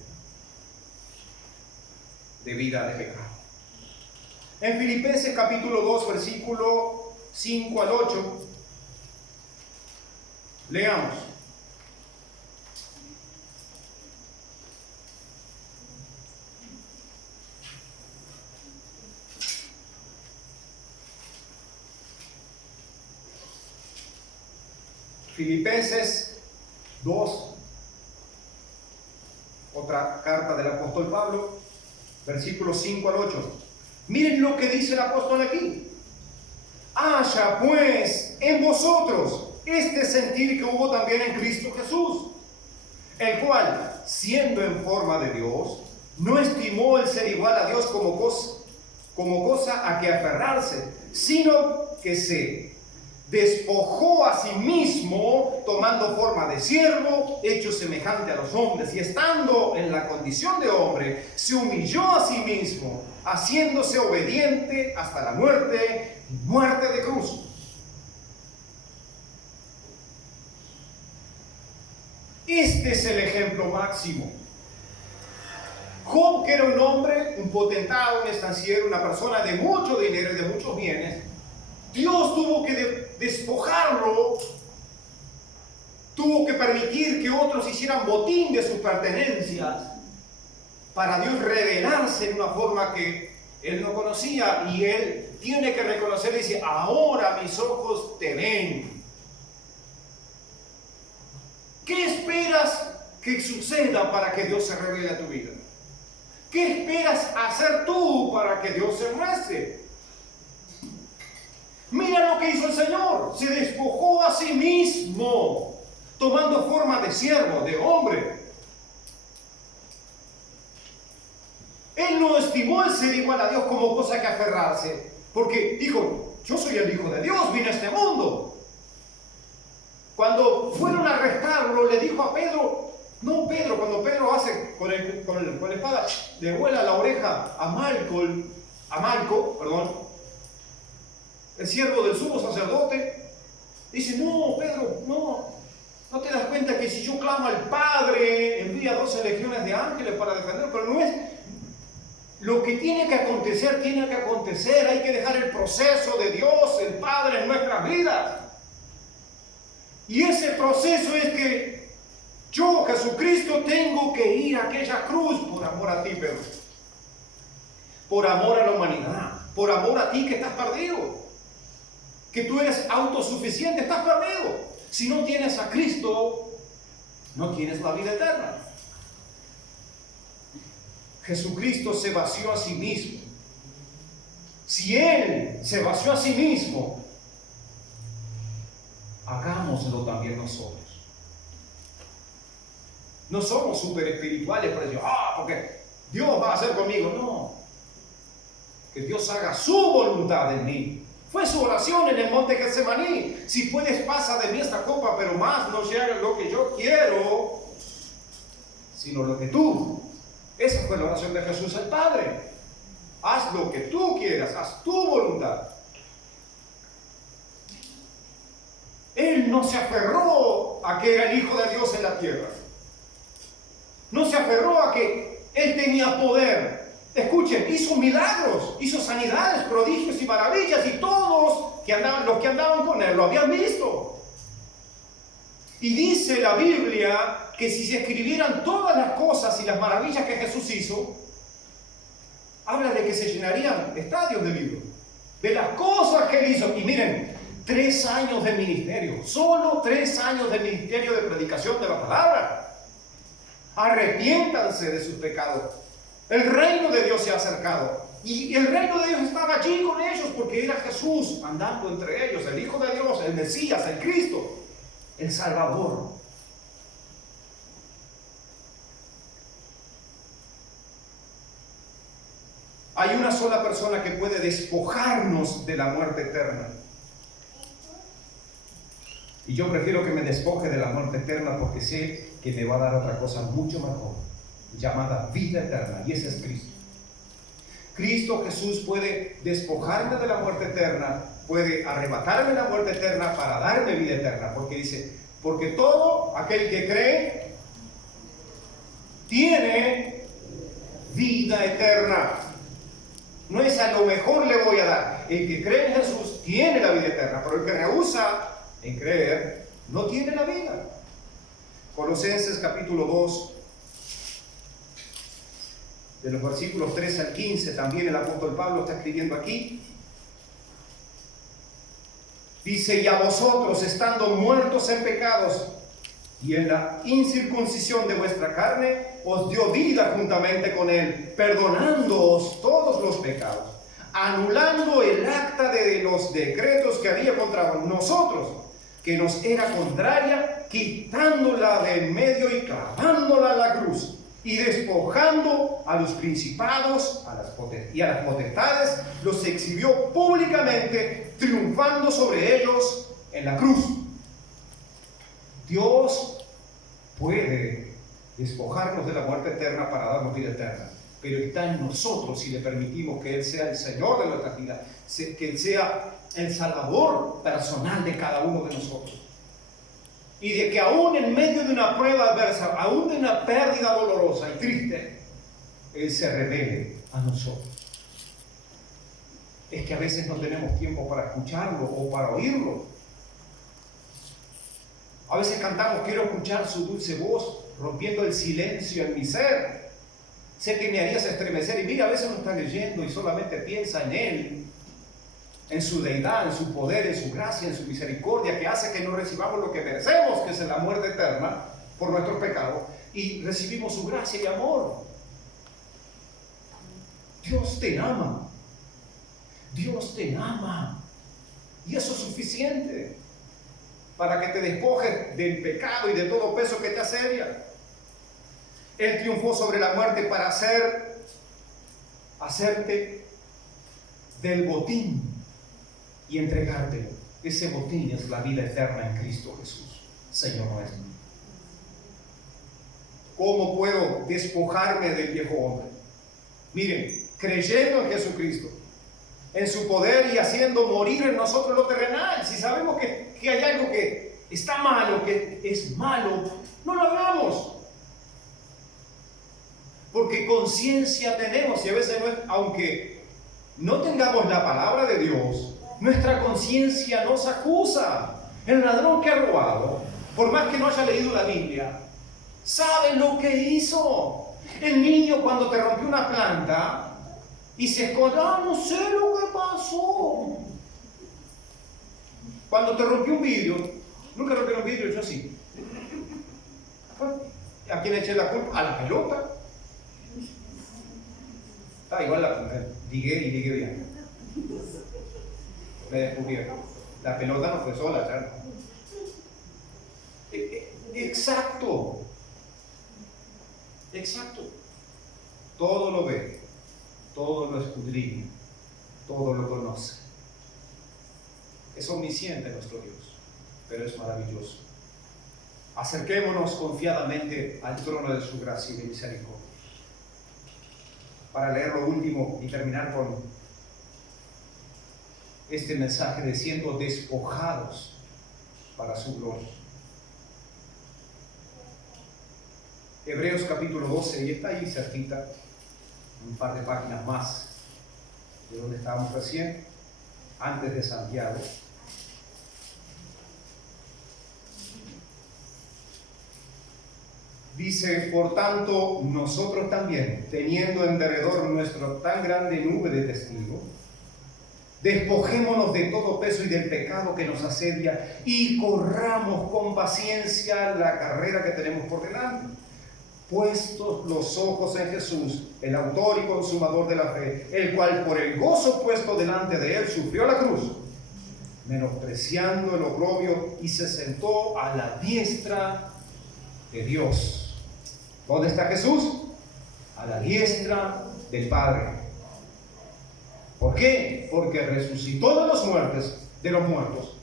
de vida de pecado. En Filipenses capítulo 2, versículo 5 al 8, leamos. Filipenses 2, otra carta del apóstol Pablo, versículos 5 al 8. Miren lo que dice el apóstol aquí. Haya pues en vosotros este sentir que hubo también en Cristo Jesús, el cual, siendo en forma de Dios, no estimó el ser igual a Dios como cosa a que aferrarse, sino que se despojó a sí mismo, tomando forma de siervo, hecho semejante a los hombres, y estando en la condición de hombre, se humilló a sí mismo, haciéndose obediente hasta la muerte, muerte de cruz. Este es el ejemplo máximo. Job, que era un hombre, un potentado, un estanciero, una persona de mucho dinero y de muchos bienes, Dios tuvo que despojarlo, tuvo que permitir que otros hicieran botín de sus pertenencias para Dios revelarse en una forma que él no conocía, y él tiene que reconocer y decir: ahora mis ojos te ven. ¿Qué esperas que suceda para que Dios se revele a tu vida? ¿Qué esperas hacer tú para que Dios se muestre? Mira lo que hizo el Señor. Se despojó a sí mismo, tomando forma de siervo, de hombre. Él no estimó el ser igual a Dios como cosa que aferrarse, porque dijo: yo soy el Hijo de Dios, vine a este mundo. Cuando fueron a arrestarlo, le dijo a Pedro, no Pedro, cuando Pedro hace con la espada, le vuela la oreja a Malco, el siervo del sumo sacerdote, dice: no, Pedro, no te das cuenta que si yo clamo al Padre, envía 12 legiones de ángeles para defenderlo. Pero no es lo que tiene que acontecer, hay que dejar el proceso de Dios, el Padre, en nuestras vidas. Y ese proceso es que yo, Jesucristo, tengo que ir a aquella cruz por amor a ti, Pedro, por amor a la humanidad, por amor a ti que estás perdido. Que tú eres autosuficiente, estás perdido. Si no tienes a Cristo, no tienes la vida eterna. Jesucristo se vació a sí mismo. Si Él se vació a sí mismo, hagámoslo también nosotros. No somos súper espirituales para decir: porque Dios va a hacer conmigo. No. Que Dios haga su voluntad en mí. Fue su oración en el monte Getsemaní: si puedes, pasa de mí esta copa, pero más no se haga lo que yo quiero, sino lo que tú. Esa fue la oración de Jesús al Padre. Haz lo que tú quieras, haz tu voluntad. Él no se aferró a que era el Hijo de Dios en la tierra. No se aferró a que Él tenía poder. Escuchen, hizo milagros, hizo sanidades, prodigios y maravillas, y todos los que andaban con Él lo habían visto. Y dice la Biblia que si se escribieran todas las cosas y las maravillas que Jesús hizo, habla de que se llenarían estadios de libros, de las cosas que Él hizo. Y miren, 3 años de ministerio, solo 3 años de ministerio de predicación de la palabra. Arrepiéntanse de sus pecados. El reino de Dios se ha acercado. Y el reino de Dios estaba allí con ellos porque era Jesús andando entre ellos, el Hijo de Dios, el Mesías, el Cristo, el Salvador. Hay una sola persona que puede despojarnos de la muerte eterna. Y yo prefiero que me despoje de la muerte eterna porque sé que me va a dar otra cosa mucho mejor, llamada vida eterna, y ese es Cristo. Cristo Jesús puede despojarme de la muerte eterna, puede arrebatarme la muerte eterna para darme vida eterna, porque dice, porque todo aquel que cree tiene vida eterna. No es a lo mejor le voy a dar. El que cree en Jesús tiene la vida eterna, pero el que rehúsa en creer no tiene la vida. Colosenses capítulo 2, de los versículos 13 al 15, también el apóstol Pablo está escribiendo aquí. Dice, y a vosotros, estando muertos en pecados y en la incircuncisión de vuestra carne, os dio vida juntamente con él, perdonándoos todos los pecados, anulando el acta de los decretos que había contra nosotros, que nos era contraria, quitándola de en medio y clavándola a la cruz, y despojando a los principados y a las potestades, los exhibió públicamente, triunfando sobre ellos en la cruz. Dios puede despojarnos de la muerte eterna para darnos vida eterna, pero está en nosotros si le permitimos que Él sea el Señor de nuestra vida, que Él sea el Salvador personal de cada uno de nosotros. Y de que aún en medio de una prueba adversa, aún de una pérdida dolorosa y triste, Él se revele a nosotros. Es que a veces no tenemos tiempo para escucharlo o para oírlo. A veces cantamos, quiero escuchar su dulce voz, rompiendo el silencio en mi ser. Sé que me harías estremecer. Y mira, a veces uno está leyendo y solamente piensa en Él, en su deidad, en su poder, en su gracia, en su misericordia, que hace que no recibamos lo que merecemos, que es la muerte eterna por nuestros pecados, y recibimos su gracia y amor. Dios te ama. Dios te ama. Y eso es suficiente para que te despojes del pecado y de todo peso que te asedia. Él triunfó sobre la muerte para hacerte del botín y entregártelo. Ese botín es la vida eterna en Cristo Jesús, Señor nuestro. ¿Cómo puedo despojarme del viejo hombre? Miren, creyendo en Jesucristo, en su poder y haciendo morir en nosotros lo terrenal. Si sabemos que hay algo que está malo, que es malo, no lo hagamos. Porque conciencia tenemos, y a veces aunque no tengamos la palabra de Dios, nuestra conciencia nos acusa. El ladrón que ha robado, por más que no haya leído la Biblia, sabe lo que hizo. El niño cuando te rompió una planta y se esconde, no sé lo que pasó. Cuando te rompió un vidrio, nunca rompieron vidrio, yo sí. ¿A quién eché la culpa? A la pelota. Igual ligué bien. Me descubrieron. La pelota no fue sola, ¿sabes? Exacto. Todo lo ve, todo lo escudriña, todo lo conoce. Es omnisciente nuestro Dios, pero es maravilloso. Acerquémonos confiadamente al trono de su gracia y de misericordia. Para leer lo último y terminar con este mensaje de siendo despojados para su gloria. Hebreos capítulo 12, y está ahí cerquita, un par de páginas más de donde estábamos recién, antes de Santiago. Dice, por tanto, nosotros también, teniendo en derredor nuestra tan grande nube de testigos, despojémonos de todo peso y del pecado que nos asedia y corramos con paciencia la carrera que tenemos por delante, puestos los ojos en Jesús, el autor y consumador de la fe, el cual por el gozo puesto delante de él sufrió la cruz, menospreciando el oprobio, y se sentó a la diestra de Dios. ¿Dónde está Jesús? A la diestra del Padre. ¿Por qué? Porque resucitó de los muertos,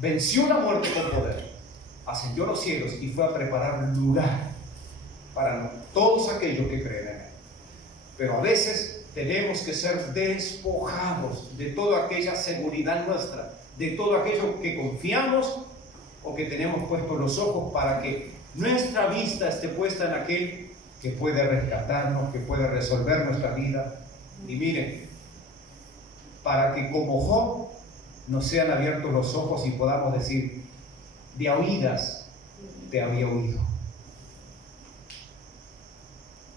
venció la muerte con poder, ascendió a los cielos y fue a preparar un lugar para todos aquellos que creen en él. Pero a veces tenemos que ser despojados de toda aquella seguridad nuestra, de todo aquello que confiamos o que tenemos puestos los ojos, para que nuestra vista esté puesta en aquel que puede rescatarnos, que puede resolver nuestra vida. Y miren, para que como Job nos sean abiertos los ojos y podamos decir: de a oídas te había oído.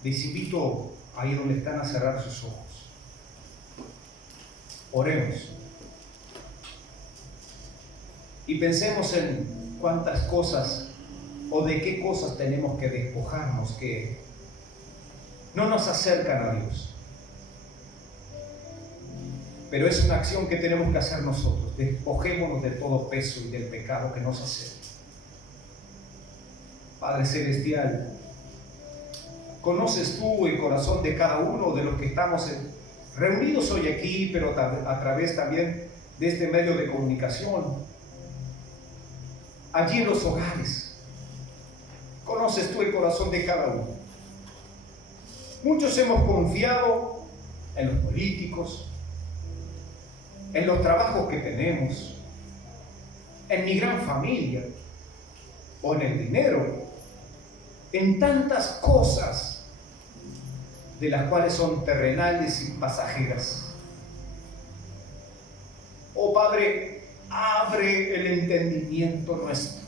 Les invito ahí donde están a cerrar sus ojos. Oremos y pensemos en cuántas cosas o de qué cosas tenemos que despojarnos que no nos acercan a Dios. Pero es una acción que tenemos que hacer nosotros. Despojémonos de todo peso y del pecado que nos acerca. Padre Celestial, conoces tú el corazón de cada uno de los que estamos reunidos hoy aquí, pero a través también de este medio de comunicación, allí en los hogares. Conoces tú el corazón de cada uno. Muchos hemos confiado en los políticos, en los trabajos que tenemos, en mi gran familia, o en el dinero, en tantas cosas de las cuales son terrenales y pasajeras. Oh Padre, abre el entendimiento nuestro.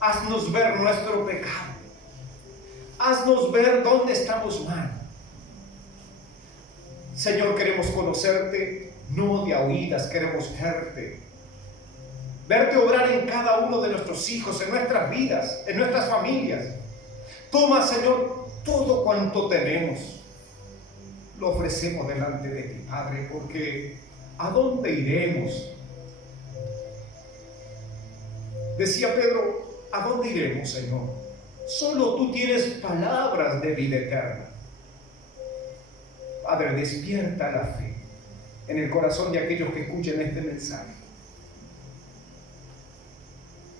Haznos ver nuestro pecado. Haznos ver dónde estamos mal. Señor, queremos conocerte, no de a oídas, queremos verte obrar en cada uno de nuestros hijos, en nuestras vidas, en nuestras familias. Toma, Señor, todo cuanto tenemos, lo ofrecemos delante de ti, Padre, porque ¿a dónde iremos? Decía Pedro, ¿a dónde iremos, Señor? Solo tú tienes palabras de vida eterna. Padre, despierta la fe en el corazón de aquellos que escuchen este mensaje.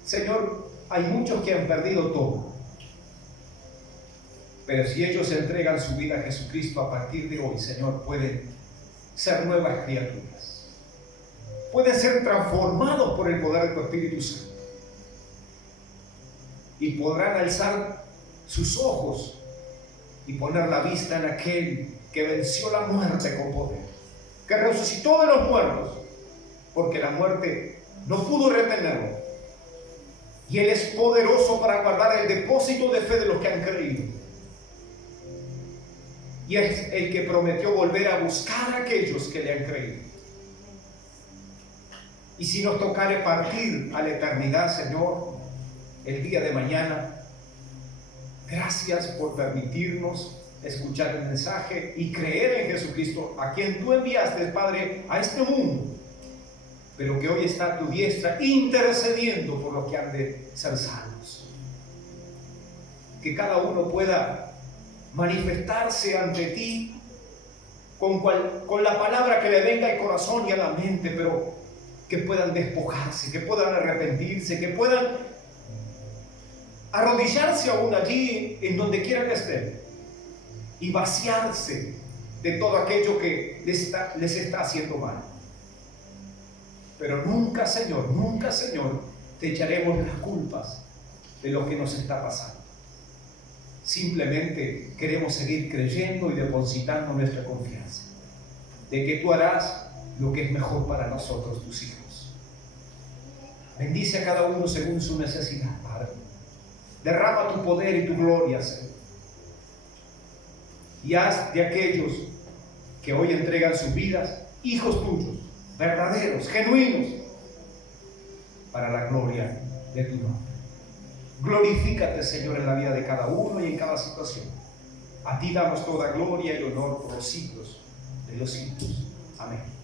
Señor, hay muchos que han perdido todo, pero si ellos entregan su vida a Jesucristo a partir de hoy, Señor, pueden ser nuevas criaturas, pueden ser transformados por el poder de tu Espíritu Santo y podrán alzar sus ojos y poner la vista en aquel que venció la muerte con poder, que resucitó de los muertos, porque la muerte no pudo retenerlo. Y Él es poderoso para guardar el depósito de fe de los que han creído. Y es el que prometió volver a buscar a aquellos que le han creído. Y si nos tocare partir a la eternidad, Señor, el día de mañana, gracias por permitirnos escuchar el mensaje y creer en Jesucristo, a quien tú enviaste, Padre, a este mundo, pero que hoy está a tu diestra intercediendo por los que han de ser salvos. Que cada uno pueda manifestarse ante ti con la palabra que le venga al corazón y a la mente, pero que puedan despojarse, que puedan arrepentirse, que puedan arrodillarse aún allí en donde quiera que estén y vaciarse de todo aquello que les está haciendo mal. Pero nunca, Señor, te echaremos las culpas de lo que nos está pasando. Simplemente queremos seguir creyendo y depositando nuestra confianza de que tú harás lo que es mejor para nosotros, tus hijos. Bendice a cada uno según su necesidad, Padre. Derrama tu poder y tu gloria, Señor. Y haz de aquellos que hoy entregan sus vidas hijos tuyos, verdaderos, genuinos, para la gloria de tu nombre. Glorifícate, Señor, en la vida de cada uno y en cada situación. A ti damos toda gloria y honor por los siglos de los siglos. Amén.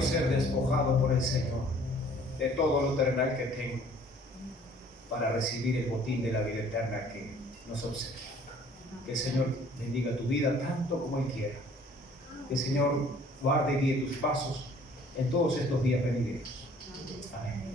Ser despojado por el Señor de todo lo terrenal que tengo para recibir el botín de la vida eterna que nos obsequia. Que el Señor bendiga tu vida tanto como Él quiera. Que el Señor guarde y guíe tus pasos en todos estos días venideros. Amén.